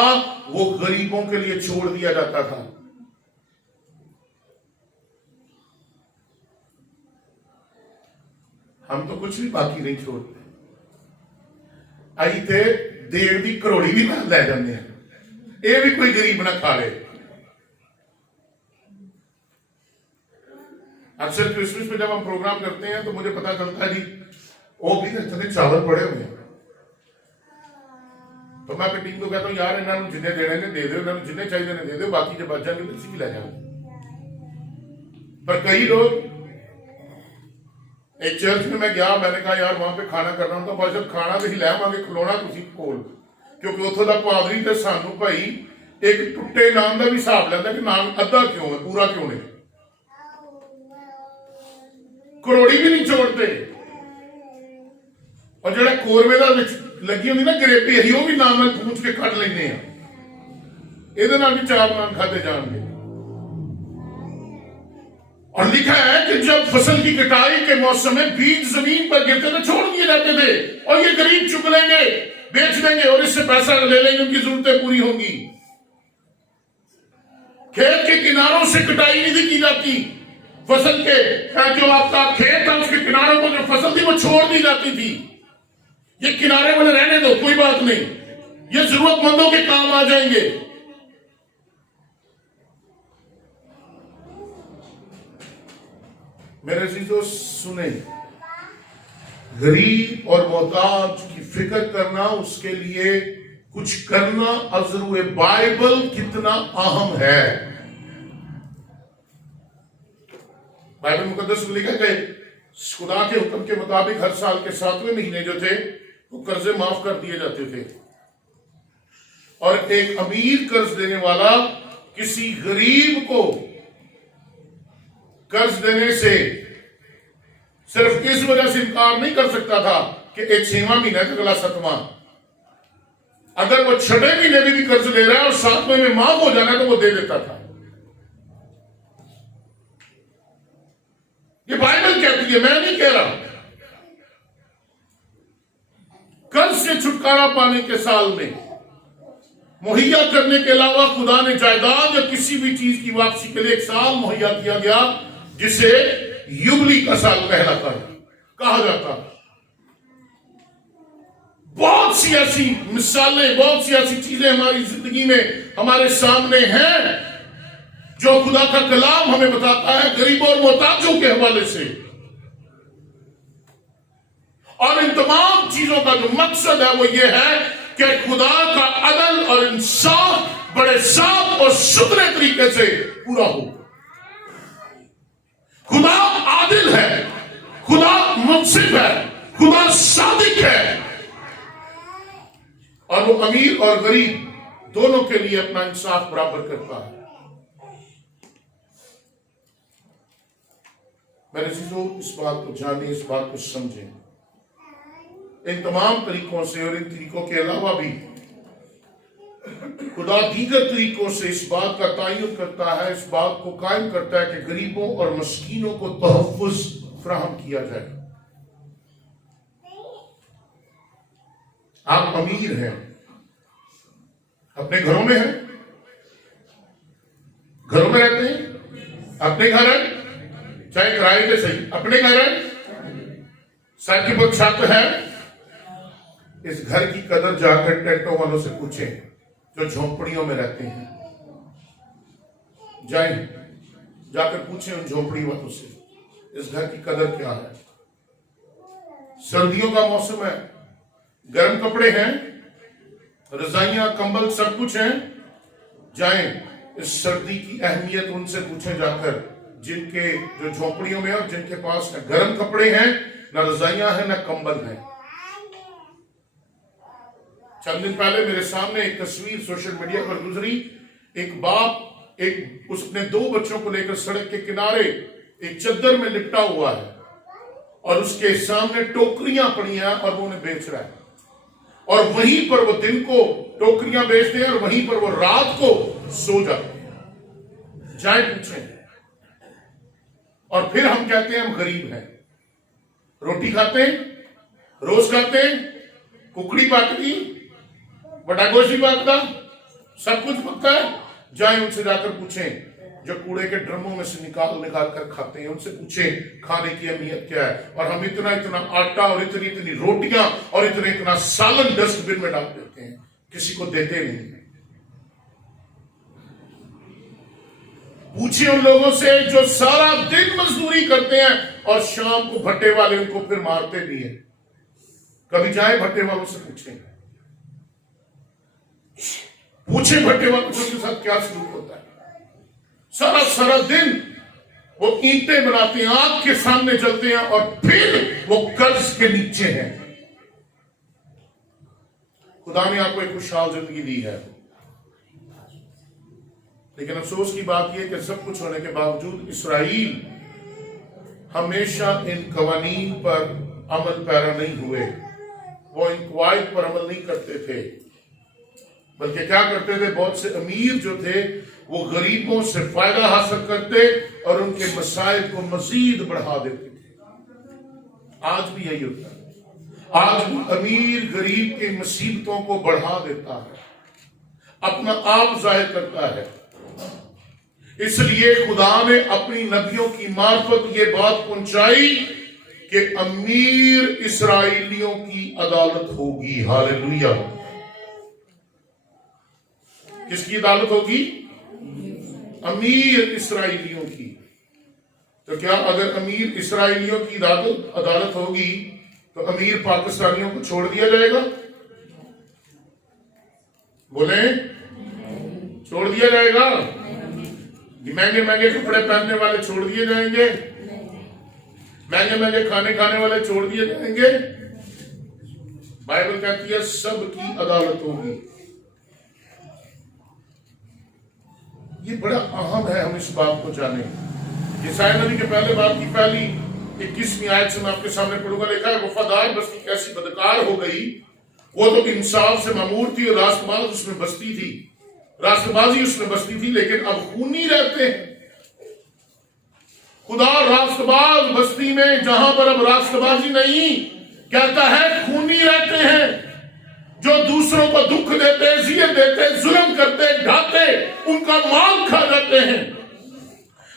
वो गरीबों के लिए छोड़ दिया जाता था। हम तो कुछ भी बाकी नहीं छोड़ते। आई थे देव की करोड़ी भी ना ले जाते हैं, ये भी कोई गरीब ना खा ले। अक्सर क्रिसमस पे जब हम प्रोग्राम करते हैं तो मुझे पता चलता है जी वो भी इतने चावल पड़े हुए हैं, तो मैं अपनी टीम को कहता हूं यार इन्होंने जिन्हें देने ने दे दो, इन्होंने जिन्हें चाहिए ने दे दो, बाकी जब बच जाएंगे तो इसी भी ले जाओ। पर कई लोग, एक चर्च में मैं गया, मैंने कहा यार वहां पे खाना करना होता, भाई साहब खाना तो ही लै आवांगे, खिलौना तुसी कोल, क्योंकि उथों दा पादरी ते सानू भाई एक टुट्टे नान का भी हिसाब लैंदा कि नान अद्धा क्यों है, पूरा क्यों नहीं। करोड़ी भी नहीं छोड़ते। और जो कोरवे लगी होंगी ना ग्रेवी, अभी वो भी नाम पूछ के कट लेने, ये भी चार नान खाते जाएंगे। और लिखा है कि जब फसल की कटाई के मौसम में बीज जमीन पर गिरते थे, छोड़ दिए जाते थे, और ये गरीब चुग लेंगे, बेच देंगे और इससे पैसा ले लेंगे, उनकी जरूरतें पूरी होंगी। खेत के किनारों से कटाई नहीं की जाती, फसल के जो आपका खेत था उसके किनारों पर जो फसल थी वो छोड़ दी जाती थी। ये किनारे वाले रहने दो, कोई बात नहीं, ये जरूरतमंदों के काम आ जाएंगे। मेरे चीजों सुने, गरीब और मोहताज की फिक्र करना, उसके लिए कुछ करना अज़रुए बाइबल कितना अहम है। बाइबल मुकद्दस में लिखा है खुदा के हुक्म के मुताबिक हर साल के 7वें महीने जो थे वो कर्जे माफ कर दिए जाते थे, और एक अमीर कर्ज देने वाला किसी गरीब को कर्ज देने से सिर्फ इस वजह से इनकार नहीं कर सकता था कि एक 6वां महीना का अगला 7वां, अगर वो 6वें महीने में भी कर्ज ले रहा है और 7वें में माफ हो जाना है तो वो दे देता था। ये बाइबल कहती है, मैं नहीं कह रहा। कर्ज से छुटकारा पाने के साल में मुहैया करने के अलावा खुदा ने जायदाद या किसी भी चीज की वापसी के लिए एक साल मुहैया किया गया जिसे युबली का साल कहलाता है, कहा जाता है। बहुत बहुत सी ऐसी मिसालें, बहुत सी ऐसी चीजें हमारी जिंदगी में हमारे सामने हैं जो खुदा का कलाम हमें बताता है गरीबों और मोहताजों के हवाले से। और इन तमाम चीजों का जो मकसद है वो ये है कि खुदा का अदल और इंसाफ बड़े साफ और सुथरे तरीके से पूरा हो। खुदा आदिल है, खुदा मुंसिफ है, खुदा सादिक है, और वो अमीर और गरीब दोनों के लिए अपना इंसाफ बराबर करता है। मेरे चीजों, इस बात को जाने, इस बात को समझें। इन तमाम तरीकों से और इन तरीकों के अलावा भी खुदा दीगर तरीकों से इस बात का तायन करता है, इस बात को कायम करता है कि गरीबों और मस्कीनों को तहफ़्फ़ुज़ फराहम किया जाए। आप अमीर हैं, अपने घरों में हैं, घरों में रहते हैं, अपने घर है, चाहे किराए के सही, अपने घर है, सर की बहुत छत है। इस घर की कदर जाकर टेंटों वालों से पूछें जो झोंपड़ियों में रहते हैं। जाएं, जाकर पूछें उन झोंपड़ी वालों से इस घर की कदर क्या है। सर्दियों का मौसम है, गर्म कपड़े हैं, रजाइयां, कंबल सब कुछ है। जाएं, इस सर्दी की अहमियत उनसे पूछें जाकर, जिनके जो झोंपड़ियों में और जिनके पास न गर्म कपड़े हैं, न रजाइयां हैं, न कंबल हैं। चंद दिन पहले मेरे सामने एक तस्वीर सोशल मीडिया पर गुजरी। एक बाप उसने 2 बच्चों को लेकर सड़क के किनारे एक चद्दर में लिपटा हुआ है और उसके सामने टोकरियां पड़ी हैं और वो उन्हें बेच रहा है। और वहीं पर वो दिन को टोकरियां बेचते हैं और वहीं पर वो रात को सो जाते हैं। जाए पूछें। और फिर हम कहते हैं हम गरीब हैं, रोटी खाते हैं, रोज खाते हैं, कुकड़ी पकती, बटा गोश्त पकता, सब कुछ पकता है। जाए उनसे जाकर पूछें जो कूड़े के ड्रमों में से निकाल कर खाते हैं, उनसे पूछें खाने की अहमियत क्या है। और हम इतना इतना आटा और इतनी इतनी रोटियां और इतना इतना सालन डस्टबिन में डाल देते हैं, किसी को देते नहीं। पूछिए उन लोगों से जो सारा दिन मजदूरी करते हैं और शाम को भट्टे वाले उनको फिर मारते भी हैं। कभी जाए भट्टे वालों से पूछें, पूछे भट्टे वालों से उनके साथ क्या सलूक होता है। सारा सारा दिन वो ईंटें बनाते हैं, आग के सामने जलते हैं और फिर वो कर्ज के नीचे हैं। खुदा ने आपको एक खुशहाल जिंदगी दी है, लेकिन अफसोस की बात यह कि सब कुछ होने के बावजूद इसराइल हमेशा इन कवानीन पर अमल पैरा नहीं हुए। वो इन कवायद पर अमल नहीं करते थे, बल्कि क्या करते थे, बहुत से अमीर जो थे वो गरीबों से फायदा हासिल करते और उनके मसाइल को मजीद बढ़ा देते थे। आज भी यही होता है। आज भी अमीर गरीब के मुसीबतों को बढ़ा देता है, अपना आप जाहिर करता है। इसलिए खुदा ने अपनी नबियों की मार्फत ये बात पहुंचाई कि अमीर इस्राएलियों की अदालत होगी। हालेलुया। किसकी अदालत होगी? अमीर इस्राएलियों की। तो क्या अगर अमीर इस्राएलियों की अदालत होगी तो अमीर पाकिस्तानियों को छोड़ दिया जाएगा? बोले, छोड़ दिया जाएगा? महंगे महंगे कपड़े पहनने वाले छोड़ दिए जाएंगे? महंगे महंगे खाने खाने वाले छोड़ दिए जाएंगे? बाइबल कहती है सबकी अदालत होगी। ये बड़ा अहम है, हम इस बात को जाने। यशायाह नबी के पहले बाब की पहली 21वीं आयत से मैं आपके सामने पढ़ूंगा। लिखा है, वफादार बस्ती कैसी बदकार हो गई, वो तो इंसाफ से मामूर थी और रास्तबाज उसमें बस्ती थी, रास्तबाजी उसमें बस्ती थी, लेकिन अब खूनी रहते हैं। खुदा रास्तबाज बस्ती में जहां पर अब रास्तबाजी नहीं, कहता है खूनी रहते हैं, जो दूसरों को दुख देते, जियत देते, जुल्म करते, ढाते, उनका माल खा जाते हैं।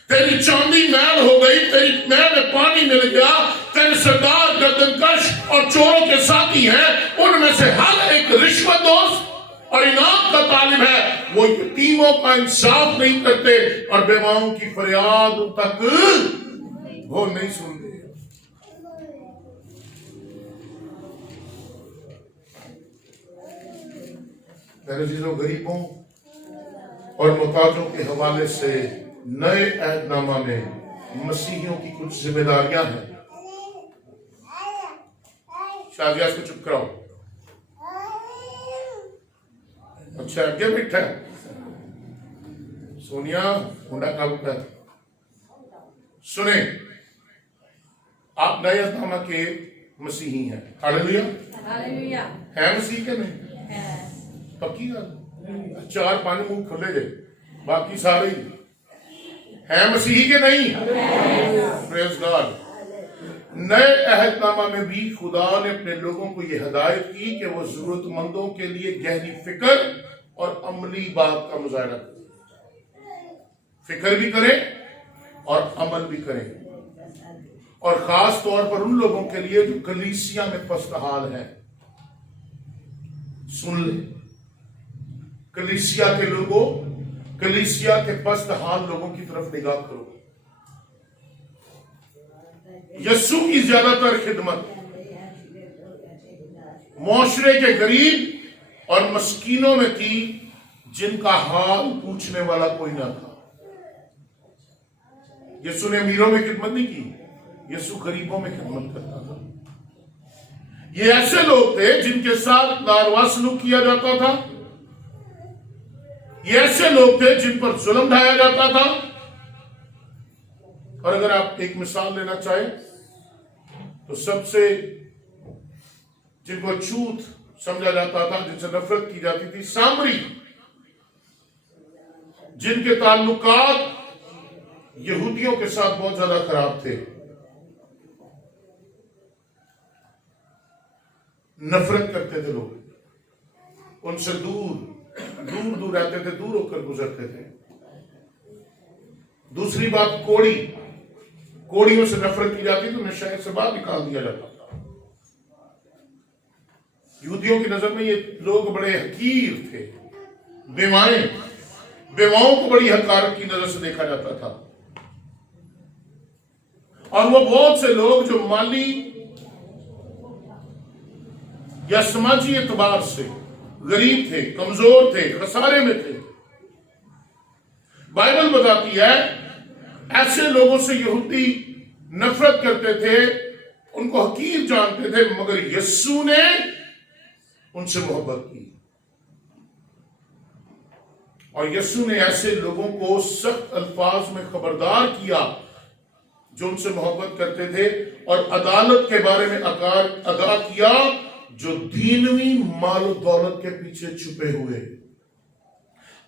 तेरी चांदी मैल हो गई, तेरी मैल में पानी मिल गया, तेरे सरदार गर्दनकश और चोरों के साथी हैं, उनमें से हर एक रिश्वतदोज और इनाम का तालिब है। वो यतीमों का इंसाफ नहीं करते और बेवाओं की फरियाद तक वो नहीं सुनते। मेरे चीजों, गरीबों और मुताजों के हवाले से नए अहदनामा में मसीहियों की कुछ जिम्मेदारियां हैं। शाजिया को चुप कराओ। अच्छा, आगे बैठा है सोनिया, मुंडा काबू कर। सुने, आप नए अहदनामा के मसीही हैं। Hallelujah, hallelujah. है मसीह के नहीं? पक्की गल। 4-5 मुंह खुले गए, बाकी सारे हैं मसीही के नहीं? Praise God. नए अहदनामा में भी खुदा ने अपने लोगों को यह हिदायत की कि वो जरूरतमंदों के लिए गहरी फिक्र और अमली बात का मुजाहरा करें। फिक्र भी करें और अमल भी करें, और खास तौर पर उन लोगों के लिए जो कलीसिया में पस्तहाल है। सुन ले कलीसिया के लोगों, कलीसिया के पस्तहाल लोगों की तरफ निगाह करो। यस्सु की ज्यादातर खिदमत मुआशरे के गरीब और मस्कीनों में थी, जिनका हाल पूछने वाला कोई ना था। यस्सु ने अमीरों में खिदमत नहीं की, यस्सु गरीबों में खिदमत करता था। ये ऐसे लोग थे जिनके साथ लारवा सलूक किया जाता था। ये ऐसे लोग थे जिन पर जुल्म ढाया जाता था। और अगर आप एक मिसाल लेना चाहें तो सबसे जिनको छूत समझा जाता था, जिनसे नफरत की जाती थी, सामरी, जिनके ताल्लुकात यहूदियों के साथ बहुत ज्यादा खराब थे, नफरत करते थे लोग, उनसे दूर दूर रहते थे, दूर होकर गुजरते थे। दूसरी बात, कोड़ियों से नफरत की जाती तो उन्हें शहर से बाहर निकाल दिया जाता था। यहूदियों की नजर में ये लोग बड़े हकीर थे। बेवाओं को बड़ी हकारत की नजर से देखा जाता था। और वो बहुत से लोग जो माली या समाजी एतबार से गरीब थे, कमजोर थे, खसारे में थे, बाइबल बताती है ऐसे लोगों से यहूदी नफरत करते थे, उनको हकीर जानते थे, मगर यस्सु ने उनसे मोहब्बत की। और यस्सु ने ऐसे लोगों को सख्त अल्फाज में खबरदार किया जो उनसे मोहब्बत करते थे, और अदालत के बारे में आगाह किया जो दीनवी मालो दौलत के पीछे छुपे हुए।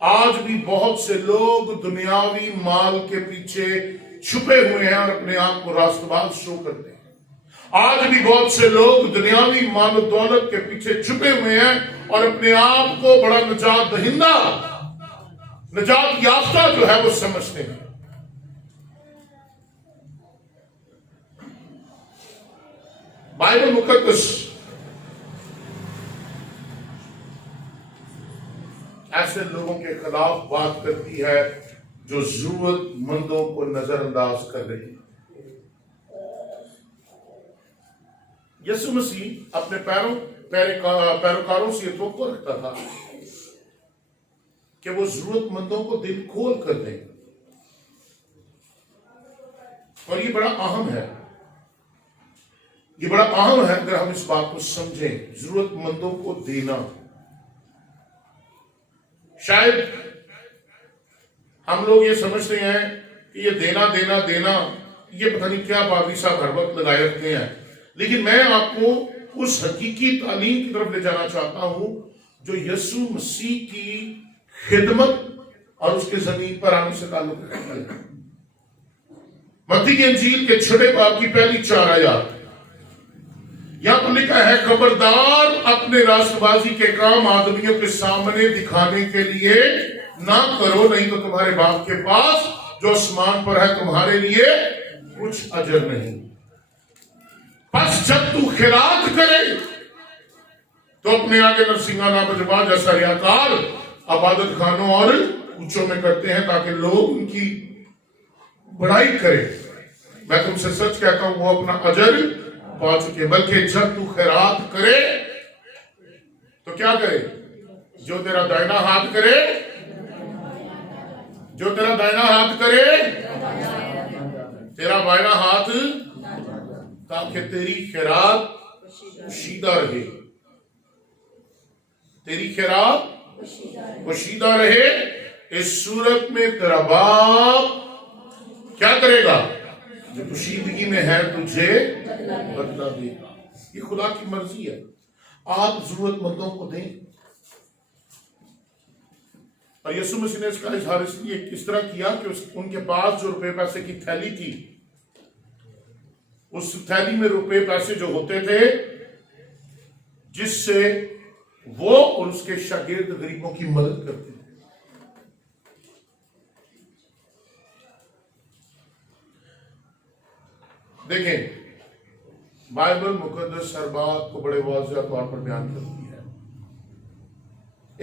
आज भी बहुत से लोग दुनियावी माल के पीछे छुपे हुए हैं और अपने आप को राष्ट्रवाद शो करते हैं। आज भी बहुत से लोग दुनियावी मालो दौलत के पीछे छुपे हुए हैं और अपने आप को बड़ा निजात दहिंदा, निजात याफ्ता जो है वो समझते हैं। बाइबल मुकद्दस ऐसे लोगों के खिलाफ बात करती है जो जरूरतमंदों को नजरअंदाज कर रही है। यीशु मसीह अपने पैरोकारों से ये तवक्को रखता था कि वो जरूरतमंदों को दिल खोल कर दें। और ये बड़ा अहम है, ये बड़ा अहम है अगर हम इस बात को समझें, जरूरतमंदों को देना। शायद हम लोग ये समझते हैं कि ये देना देना देना, ये पता नहीं क्या पादरी साहब हर वक्त लगाए रखते हैं, लेकिन मैं आपको उस हकीकी तालीम की तरफ ले जाना चाहता हूं जो यीशु मसीह की खिदमत और उसके जमीन पर आने से ताल्लुक रखती है। मत्ती की इंजील के 6 बाब की पहली 4 आयत, यहां पर लिखा है, खबरदार अपने राष्ट्रबाजी के काम आदमियों के सामने दिखाने के लिए ना करो, नहीं तो तुम्हारे बाप के पास जो आसमान पर है तुम्हारे लिए कुछ अजर नहीं। बस जब तू खिरात करे तो अपने आगे नरसिंगा बजवा जैसा रियाकार इबादत खानों और ऊंचों में करते हैं ताकि लोग उनकी बड़ाई करें। मैं तुमसे सच कहता हूं वो अपना अजर पा चुके। बल्कि जब तू खैरात करे तो क्या करे, जो तेरा दाहिना हाथ करे, जो तेरा दाहिना हाथ करे तेरा बायां हाथ, ताकि तेरी खैरात पोशीदा रहे, तेरी खैरात पोशीदा रहे। इस सूरत में तेरा बाप क्या करेगा, जो पोशीदगी में है तुझे बदला देगा। ये खुदा की मर्जी है। आप जरूरतमंदों को दें। और यीशु मसीह ने इसका इजहार इसलिए इस तरह किया कि उनके पास जो रुपए पैसे की थैली थी, उस थैली में रुपए पैसे जो होते थे, जिससे वो और उसके शागिर्द गरीबों की मदद करते थे। देखें, बाइबल मुकद्दस हर बात को बड़े वाज़ेह तौर पर बयान करती है।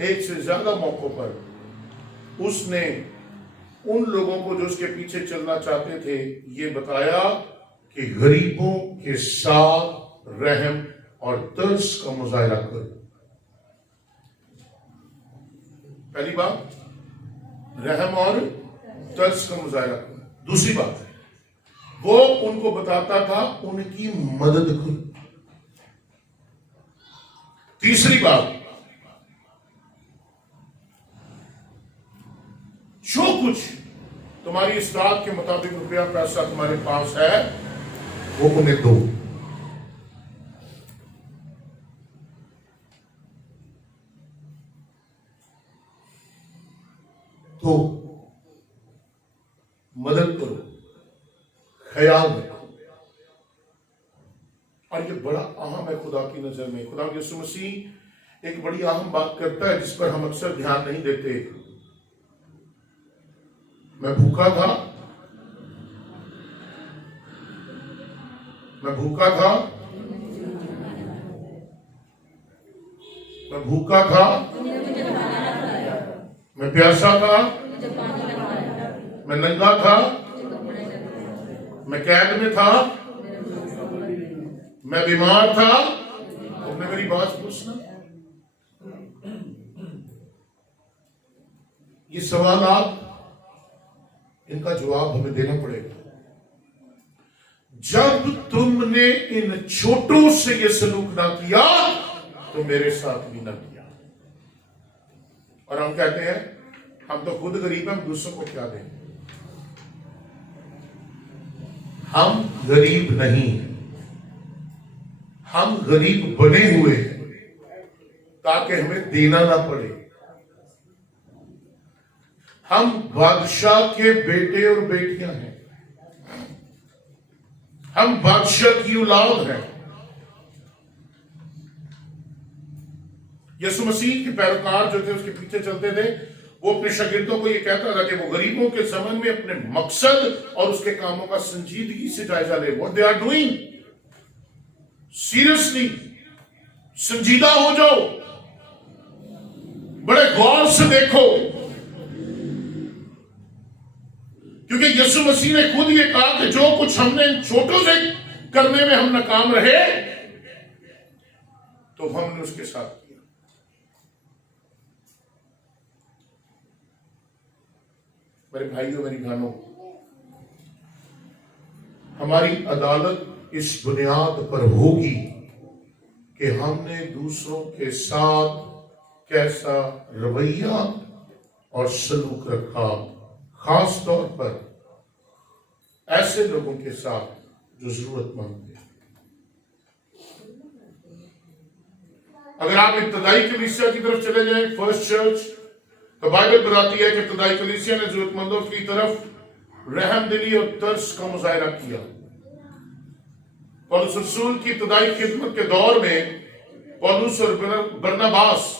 एक से ज्यादा मौकों पर उसने उन लोगों को जो उसके पीछे चलना चाहते थे ये बताया कि गरीबों के साथ रहम और तर्स का मुजाहरा करो। पहली बात, रहम और तर्स का मुजाहरा करो। दूसरी बात, वो उनको बताता था उनकी मदद करो। तीसरी बात, जो कुछ तुम्हारी इस्तात के मुताबिक रुपया पैसा तुम्हारे पास है वो उन्हें दो। तो मदद करो, ख्याल रखो। और ये बड़ा अहम है खुदा की नजर में। खुदा यीशु मसीह एक बड़ी अहम बात करता है जिस पर हम अक्सर ध्यान नहीं देते। मैं भूखा था, मैं भूखा था, मैं भूखा था, मैं प्यासा था, मैं नंगा था, मैं कैद में था, मैं बीमार था। तुमने मेरी बात पूछना। ये सवाल आप इनका जवाब हमें देना पड़ेगा। जब तुमने इन छोटों से ये सलूक ना किया तो मेरे साथ भी ना किया। और हम कहते हैं हम तो खुद गरीब हैं, हम दूसरों को क्या दें। हम गरीब नहीं, हम गरीब बने हुए हैं ताकि हमें देना ना पड़े। हम बादशाह के बेटे और बेटियां हैं, हम बादशाह की औलाद हैं। यीशु मसीह के पैरोकार जो थे उसके पीछे चलते थे, वो अपने शागिर्दों को ये कहता था कि वो गरीबों के संबंध में अपने मकसद और उसके कामों का संजीदगी से जायजा ले। What they are doing, seriously संजीदा हो जाओ, बड़े गौर से देखो। क्योंकि यीशु मसीह ने खुद ये कहा कि जो कुछ हमने छोटों से करने में हम नाकाम रहे तो हमने उसके साथ किया। मेरे भाइयों मेरी बहनों, हमारी अदालत इस बुनियाद पर होगी कि हमने दूसरों के साथ कैसा रवैया और सलूक रखा, खास तौर पर ऐसे लोगों के साथ जो जरूरतमंद हैं। अगर आप इब्तदाई कलीसिया की तरफ चले जाएं, फर्स्ट चर्च, तो बाइबल बताती है कि इब्तदाई कलीसिया ने जरूरतमंदों की तरफ रहमदिली और तर्स का मुजाहरा किया। पौलुस रसूल की इब्तदाई खिदमत के दौर में पौलुस और बरनबास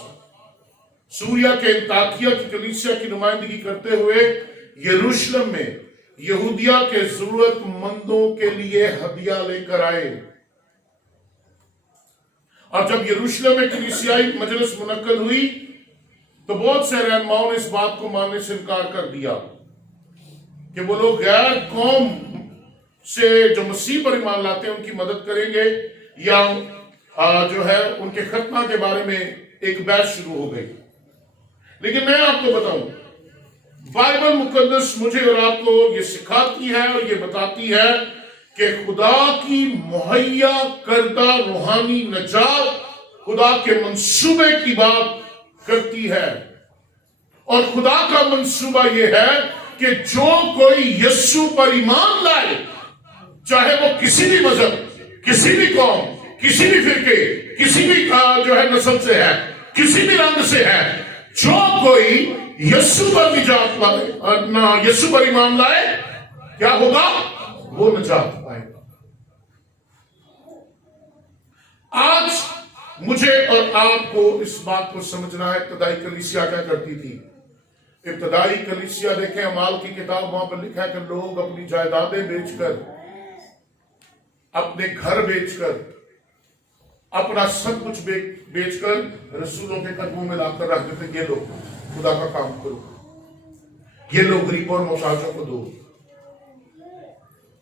सूरिया के अंताकिया की कलीसिया की नुमाइंदगी करते हुए यरूशलेम में यहूदिया के जरूरतमंदों के लिए हदिया लेकर आए। और जब यरूशलेम में कलीसियाई मजलिस मुनक्कद हुई तो बहुत से रहनुमाओं ने इस बात को मानने से इनकार कर दिया कि वो लोग गैर कौम से जो मसीह पर ईमान लाते हैं उनकी मदद करेंगे, या जो है उनके खतना के बारे में एक बहस शुरू हो गई। लेकिन मैं आपको बताऊं, बाइबल मुकद्दस मुझे और आपको ये सिखाती है और ये बताती है कि खुदा की मुहैया करदा रूहानी नजात खुदा के मंसूबे की बात करती है। और खुदा का मंसूबा यह है कि जो कोई यीशु पर ईमान लाए, चाहे वो किसी भी मजहब, किसी भी कौम, किसी भी फिरके, किसी भी जो है नस्ल से है, किसी भी रंग से है, जो कोई यीशु पर निजात लाए, ना यीशु पर ईमान लाए, क्या होगा? वो निजात पाएगा। आज मुझे और आपको इस बात को समझना है इब्तदाई कलीसिया क्या करती थी। इब्तदाई कलीसिया देखें, अमाल की किताब, वहां पर लिखा है कि लोग अपनी जायदादें बेचकर, अपने घर बेचकर, अपना सब कुछ बेचकर रसूलों के कदमों में लाकर रख देते, ये लो खुदा का काम करो, ये लो गरीबों और मोहताजों को दो,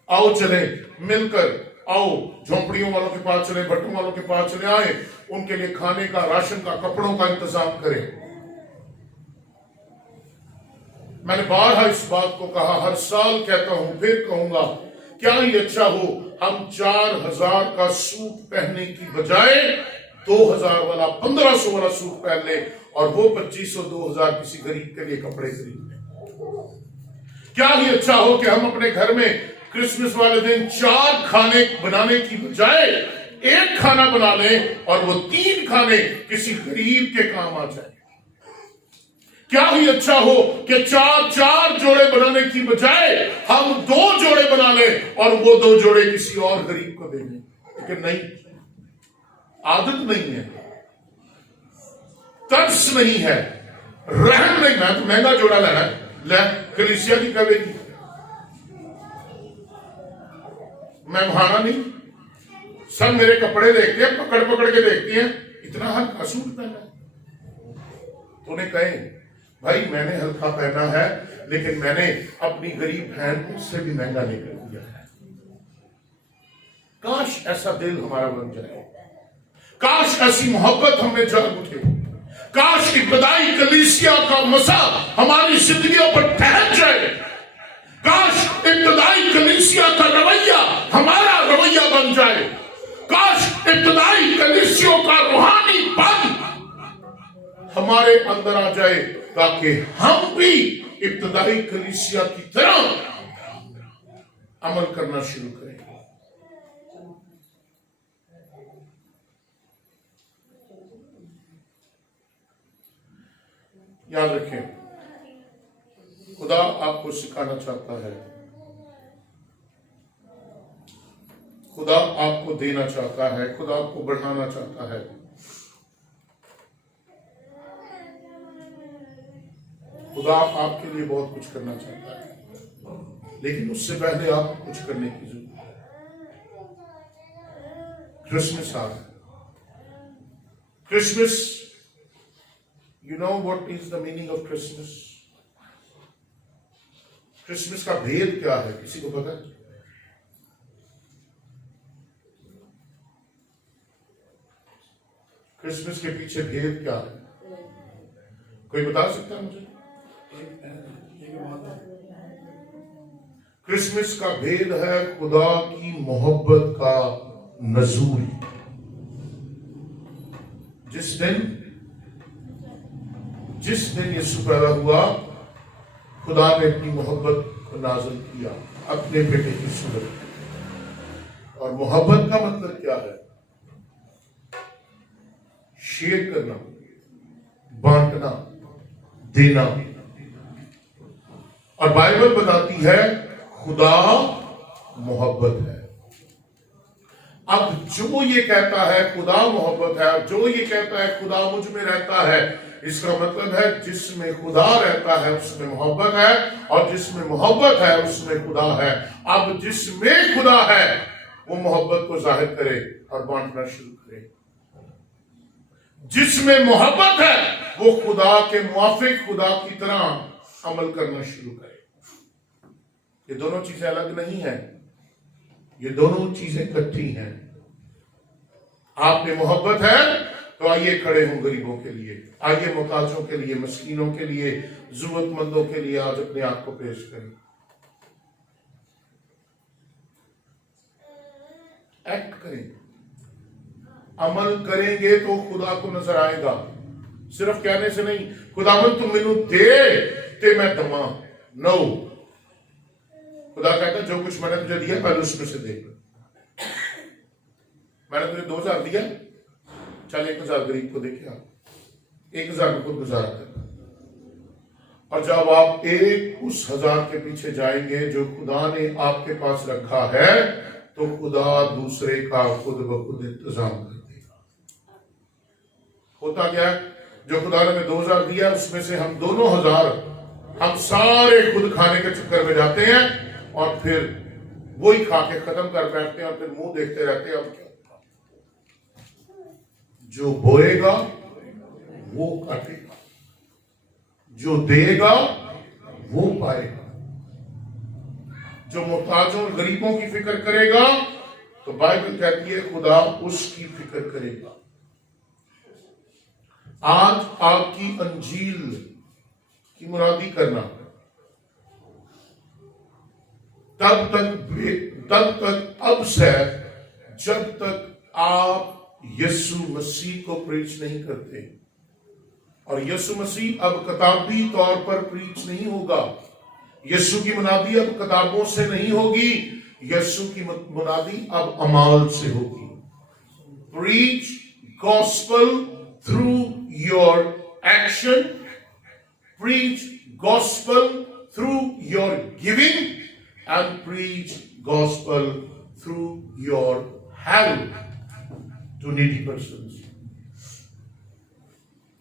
आओ चले मिलकर, आओ झोंपड़ियों वालों के पास चले, भट्टों वालों के पास चले, आए उनके लिए खाने का, राशन का, कपड़ों का इंतजाम करें। मैंने बारहा इस बात को कहा, हर साल कहता हूं, फिर कहूंगा, क्या ही अच्छा हो हम 4000 का सूट पहनने की बजाय 2000 वाला, 1500 वाला सूट पहन ले और वो 2500 2000 किसी गरीब के लिए कपड़े खरीद लें। क्या ही अच्छा हो कि हम अपने घर में क्रिसमस वाले दिन 4 खाने बनाने की बजाय 1 खाना बना लें और वो 3 खाने किसी गरीब के काम आ जाए। क्या ही अच्छा हो कि 4 जोड़े बनाने की बजाय हम 2 जोड़े बना लें और वो 2 जोड़े किसी और गरीब को दे दें। लेकिन नहीं, आदत नहीं है, तर्स नहीं है, रहम नहीं। मैं तो महंगा जोड़ा लेना है, ले कलीसिया की कहेगी, मैं बहाना नहीं। सब मेरे कपड़े देखते हैं, पकड़ पकड़ के देखते हैं, इतना हल्का सूट पहना। तूने कहे भाई मैंने हल्का पहना है, लेकिन मैंने अपनी गरीब बहन को उससे भी महंगा लेकर दिया है। काश ऐसा दिल हमारा बन जाए, काश ऐसी मोहब्बत हमें जाग उठे, काश इब्तदाई कलीसिया का मसा हमारी जिंदगियों पर ठहर जाए, काश इब्तदाई कलीसिया का रवैया हमारा रवैया बन जाए, काश इब्तदाई कलीसियों का रूहानी पन हमारे अंदर आ जाए, ताकि हम भी इब्तदाई कलीसिया की तरह अमल करना शुरू करें। याद रखें, खुदा आपको सिखाना चाहता है, खुदा आपको देना चाहता है, खुदा आपको बढ़ाना चाहता है। खुदा आपके लिए बहुत कुछ करना चाहता है, लेकिन उससे पहले आप कुछ करने की जरूरत है। क्रिसमस आ रहा है। Christmas, you know what is the meaning of Christmas? Christmas का भेद क्या है, किसी को पता है? क्रिसमस के पीछे भेद क्या है? कोई बता सकता है मुझे? क्रिसमस का भेद है खुदा की मोहब्बत का नजूर। जिस दिन यीशु पैदा हुआ, खुदा ने अपनी मोहब्बत को नाज़िल किया अपने बेटे की सूरत में। और मोहब्बत का मतलब क्या है? शेयर करना, बांटना, देना। और बाइबल बताती है खुदा मोहब्बत है। अब जो ये कहता है खुदा मोहब्बत है, और जो ये कहता है खुदा मुझ में रहता है, इसका मतलब है जिसमें खुदा रहता है उसमें मोहब्बत है, और जिसमें मोहब्बत है उसमें खुदा है। अब जिसमें खुदा है वो मोहब्बत को जाहिर करे और बांटना शुरू करे। जिसमें मोहब्बत है वो खुदा के मुआफिक, खुदा की तरह अमल करना शुरू करे। ये दोनों चीजें अलग नहीं है, ये दोनों चीजें इकट्ठी हैं। आप में मोहब्बत है तो आइए खड़े हों गरीबों के लिए, आइए मोहताजों के लिए, मस्कीनों के लिए, जरूरतमंदों के लिए आज अपने आप को पेश करें। एक्ट करें, अमल करेंगे तो खुदा को नजर आएगा। सिर्फ कहने से नहीं, खुदावन तुम मैनू दे ते मैं दवा। नो, खुदा कहता जो कुछ मैंने तुझे दिया पहले उसमें से दे। मैंने तुझे 2000 दिया, चल 1000 गरीब को देखे, 1000 में खुद गुजारा कर। और जब आप एक उस 1000 के पीछे जाएंगे जो खुदा ने आपके पास रखा है, तो खुदा दूसरे का खुद ब खुद इंतजाम कर देगा। होता क्या है, जो खुदा ने 2000 दिया उसमें से हम दोनों 1000 हम सारे खुद खाने के चक्कर में जाते हैं और फिर वही खा के खत्म कर बैठते हैं और फिर मुंह देखते रहते हैं। अब क्या, जो बोएगा वो काटेगा, जो देगा वो पाएगा। जो मोहताजों और गरीबों की फिक्र करेगा तो बाइबल कहती है खुदा उसकी फिक्र करेगा। आज आपकी अंजील की मुरादी करना तब तक अब से जब तक आप यीशु मसीह को प्रीच नहीं करते। और यीशु मसीह अब किताबी तौर पर प्रीच नहीं होगा। यीशु की मुनादी अब किताबों से नहीं होगी, यीशु की मुनादी अब अमाल से होगी। Preach gospel through your action, preach gospel through your giving and preach gospel through your help to needy persons.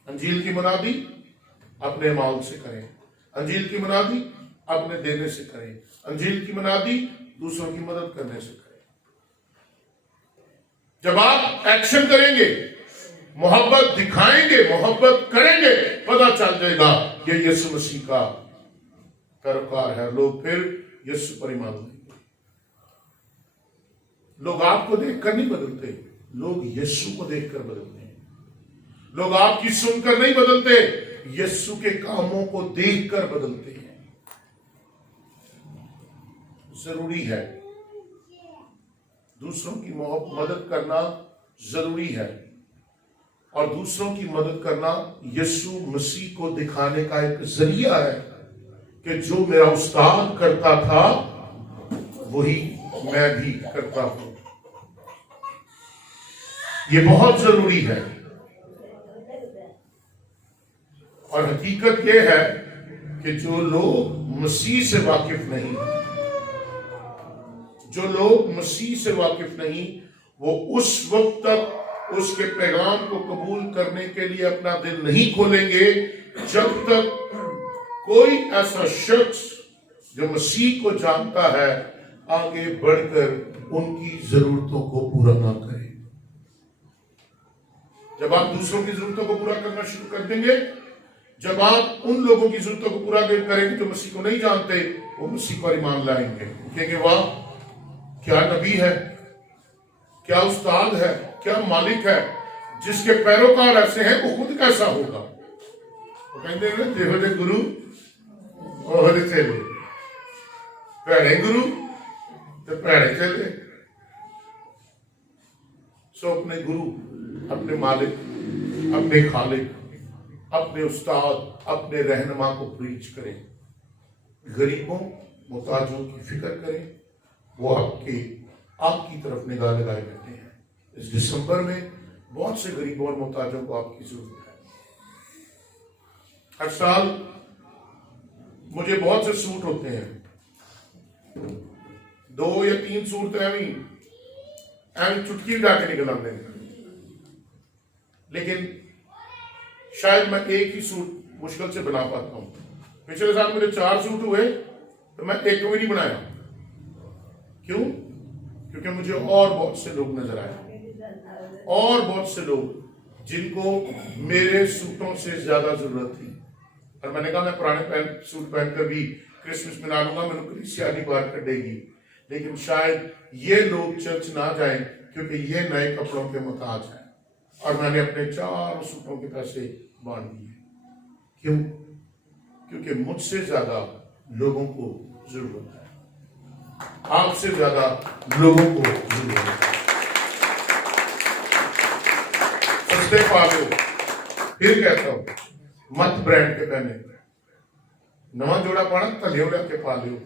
अंजील की मुनादी अपने अमाल से करें, अंजील की मुनादी अपने देने से करें, अंजील की मुनादी दूसरों की मदद करने से करें। जब आप एक्शन करेंगे, मोहब्बत दिखाएंगे, मोहब्बत करेंगे, पता चल जाएगा ये यीशु मसीह का पैरोकार है। लोग फिर यीशु पर ईमान लेंगे। लोग आपको देखकर नहीं बदलते, लोग यीशु को देखकर बदलते हैं। लोग आपकी सुनकर नहीं बदलते, यीशु के कामों को देखकर बदलते हैं। जरूरी है, दूसरों की मदद करना जरूरी है। और दूसरों की मदद करना यीशु मसीह को दिखाने का एक जरिया है कि जो मेरा उस्ताद करता था वही मैं भी करता हूं। ये बहुत जरूरी है। और हकीकत यह है कि जो लोग मसीह से वाकिफ नहीं, जो लोग मसीह से वाकिफ नहीं, वो उस वक्त तक उसके पैगाम को कबूल करने के लिए अपना दिल नहीं खोलेंगे जब तक कोई ऐसा शख्स जो मसीह को जानता है आगे बढ़कर उनकी जरूरतों को पूरा ना करे। जब आप दूसरों की जरूरतों को पूरा करना शुरू कर देंगे, जब आप उन लोगों की जरूरतों को पूरा करेंगे जो मसीह को नहीं जानते, वो मसीह पर ईमान लाएंगे। कहेंगे वाह, क्या नबी है, क्या उस्ताद है, क्या मालिक है। जिसके पैरोकार ऐसे हैं वो खुद कैसा होगा। वो कहते हैं जेहो जे गुरु ओह जे चेले, भैड़े गुरु तो भैड़े चेले। सो अपने गुरु, अपने मालिक, अपने खालिक, अपने उस्ताद, अपने रहनुमा को प्रीच करें। गरीबों मोहताजों की फिक्र करें, वो आपकी तरफ निगाह लगाए बैठे हैं। इस दिसंबर में बहुत से गरीबों और मोहताजों को आपकी जरूरत है। हर साल मुझे बहुत से सूट होते हैं, 2 या 3 सूट तो एवं चुटकी उठा के निकल आते हैं। लेकिन शायद मैं एक ही सूट मुश्किल से बना पाता हूं। पिछले साल मेरे 4 सूट हुए तो मैं एक भी नहीं बनाया। क्यों? क्योंकि मुझे और बहुत से लोग नजर आए, और बहुत से लोग जिनको मेरे सूटों से ज्यादा जरूरत थी। और मैंने कहा मैं पुराने सूट पहनकर भी क्रिसमस मना लूंगा, मैंने कलीसिया नहीं बाहर कटेगी। लेकिन शायद ये लोग चर्च ना जाएं क्योंकि ये नए कपड़ों के मुताज हैं, और मैंने अपने 4 सूटों के पैसे बांट दिए। क्यों? क्योंकि मुझसे ज्यादा लोगों को जरूरत है, आपसे ज्यादा लोगों को जरूरत है। सस्ते पालो, फिर कहता हूं मत ब्रांड के पहने, नवा जोड़ा पाना तलियो के पा लियो।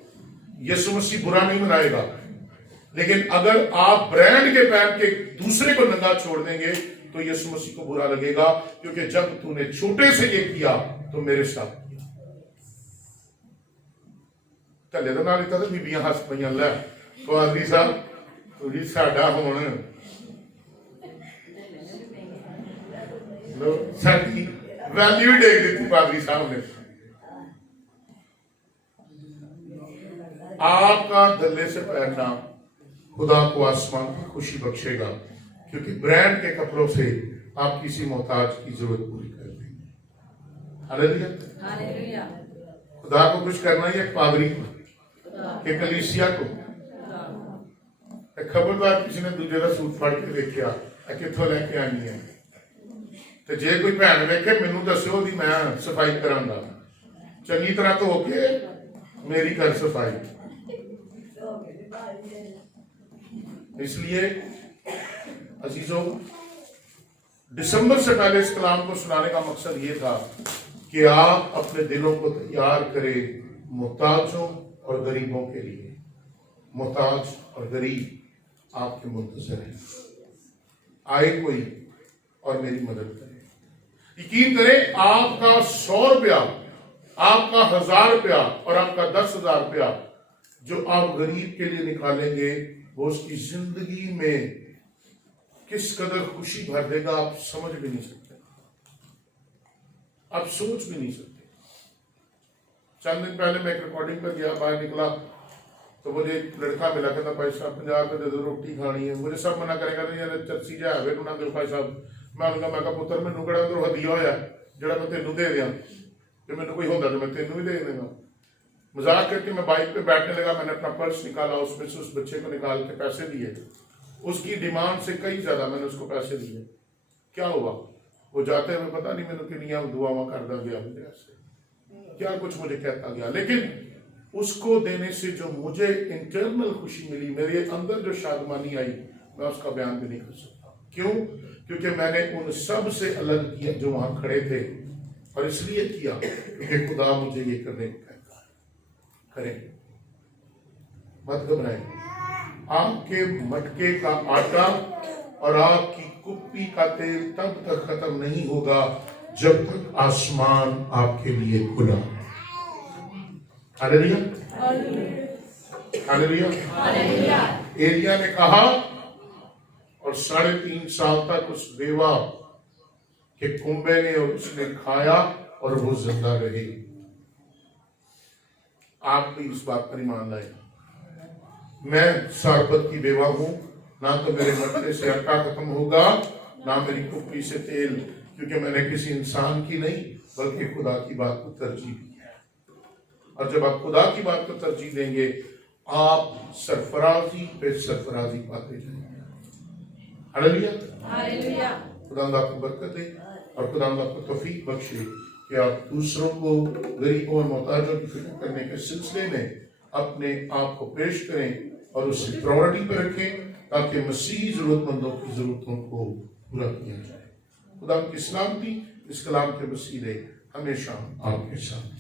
यीशु मसीह बुरा नहीं मनाएगा, लेकिन अगर आप ब्रांड के पहन के दूसरे को नंगा छोड़ देंगे तो यीशु मसीह को बुरा लगेगा, क्योंकि जब तूने छोटे से ये किया तो मेरे साथ किया। तले तो नाल इतना तो बीबियां हस पईयां, लै पादरी साहब तुझी साडा हुण लो साडी वैल्यू ही देख दी पादरी साहब ने। आपका दल्ले से पहनना खुदा को आसमान की खुशी बख्शेगा, क्योंकि ब्रांड के कपड़ों से आप किसी मोहताज की जरूरत पूरी कर देंगे। हालेलुया। खुदा को कुछ करना ही है, पादरी को के कलीसिया को। खबरदार किसी ने दूजे का सूट फड़ के देखा कितों लैके आनी है, तो जे कोई भैन वेखे मैनू दस्यो, मैं सफाई करांगा, चंगी तरह धो के मेरी कर सफाई। इसलिए अजीजों, दिसंबर से पहले इस कलाम को सुनाने का मकसद ये था कि आप अपने दिलों को तैयार करें मोहताजों और गरीबों के लिए। मोहताज और गरीब आपके मुंतजर हैं, आए कोई और मेरी मदद करे। यकीन करें, आपका 100 रुपया, आपका 1000 रुपया और आपका 10,000 रुपया जो आप गरीब के लिए निकालेंगे, वो उसकी जिंदगी में किस कदर खुशी भर देगा आप समझ भी नहीं सकते, आप सोच भी नहीं सकते। चंद दिन पहले मैं एक रिकॉर्डिंग पर गया, बाहर निकला तो मुझे एक लड़का मिला, कहता भाई साहब 50 रुपये दे दो, रोटी खानी है। मुझे सब मना करेगा नहीं चर्सी जा है ना दो भाई साहब। मैं उनका मैं कहा पुत्र मैनू कड़ा अंदरों हदिया होया ਜਿਹੜਾ मैं तेनू दे दिया, कि मैनू कोई होता तो मैं तेनू भी दे देगा। मजाक करके मैं बाइक पे बैठने लगा, मैंने अपना पर्स निकाला, उसमें से उस बच्चे को निकाल के पैसे दिए। उसकी डिमांड से कई ज्यादा मैंने उसको पैसे दिए। क्या हुआ? वो जाते हुए पता नहीं मैंने कितनी दुआवां करता गया, मुझे ऐसे क्या कुछ मुझे कहता गया, लेकिन उसको देने से जो मुझे इंटरनल खुशी मिली, मेरे अंदर जो शादमानी आई, मैं उसका बयान भी नहीं कर सकता। क्यों? क्योंकि मैंने उन सब से अलग किया जो वहां खड़े थे, और इसलिए किया क्योंकि खुदा मुझे ये करने को कहता है। करें, मत घबराएं। आपके मटके का आटा और आपकी कुप्पी का तेल तब तक खत्म नहीं होगा जब तक आसमान आपके लिए खुला। Hallelujah, hallelujah. एलिया ने कहा, और 3.5 साल तक उस बेवा के कुंबे ने और उसने खाया और वो जिंदा रही। आप भी इस बात पर ईमान लाए। मैं सारपत की बेवा हूं, ना तो मेरे मटके से आटा खत्म होगा, ना मेरी कुप्पी से तेल, क्योंकि मैंने किसी इंसान की नहीं बल्कि खुदा की बात को तरजीह दी है। और जब आप खुदा की बात को तरजीह देंगे, आप सरफराजी पे सरफराजी पाते जाएंगे। Hallelujah, hallelujah. खुदा आपको बरकत दे और खुदा आपको तौफीक बख्शे कि आप दूसरों को, गरीबों और मोहताजों की फिक्र करने के सिलसिले में अपने आप को पेश करें और उसे प्रायोरिटी पर रखें, ताकि मसीही जरूरतमंदों की जरूरतों को पूरा किया जाए। खुदा की सलामती इस कलाम के वसीले हमेशा आपके साथ।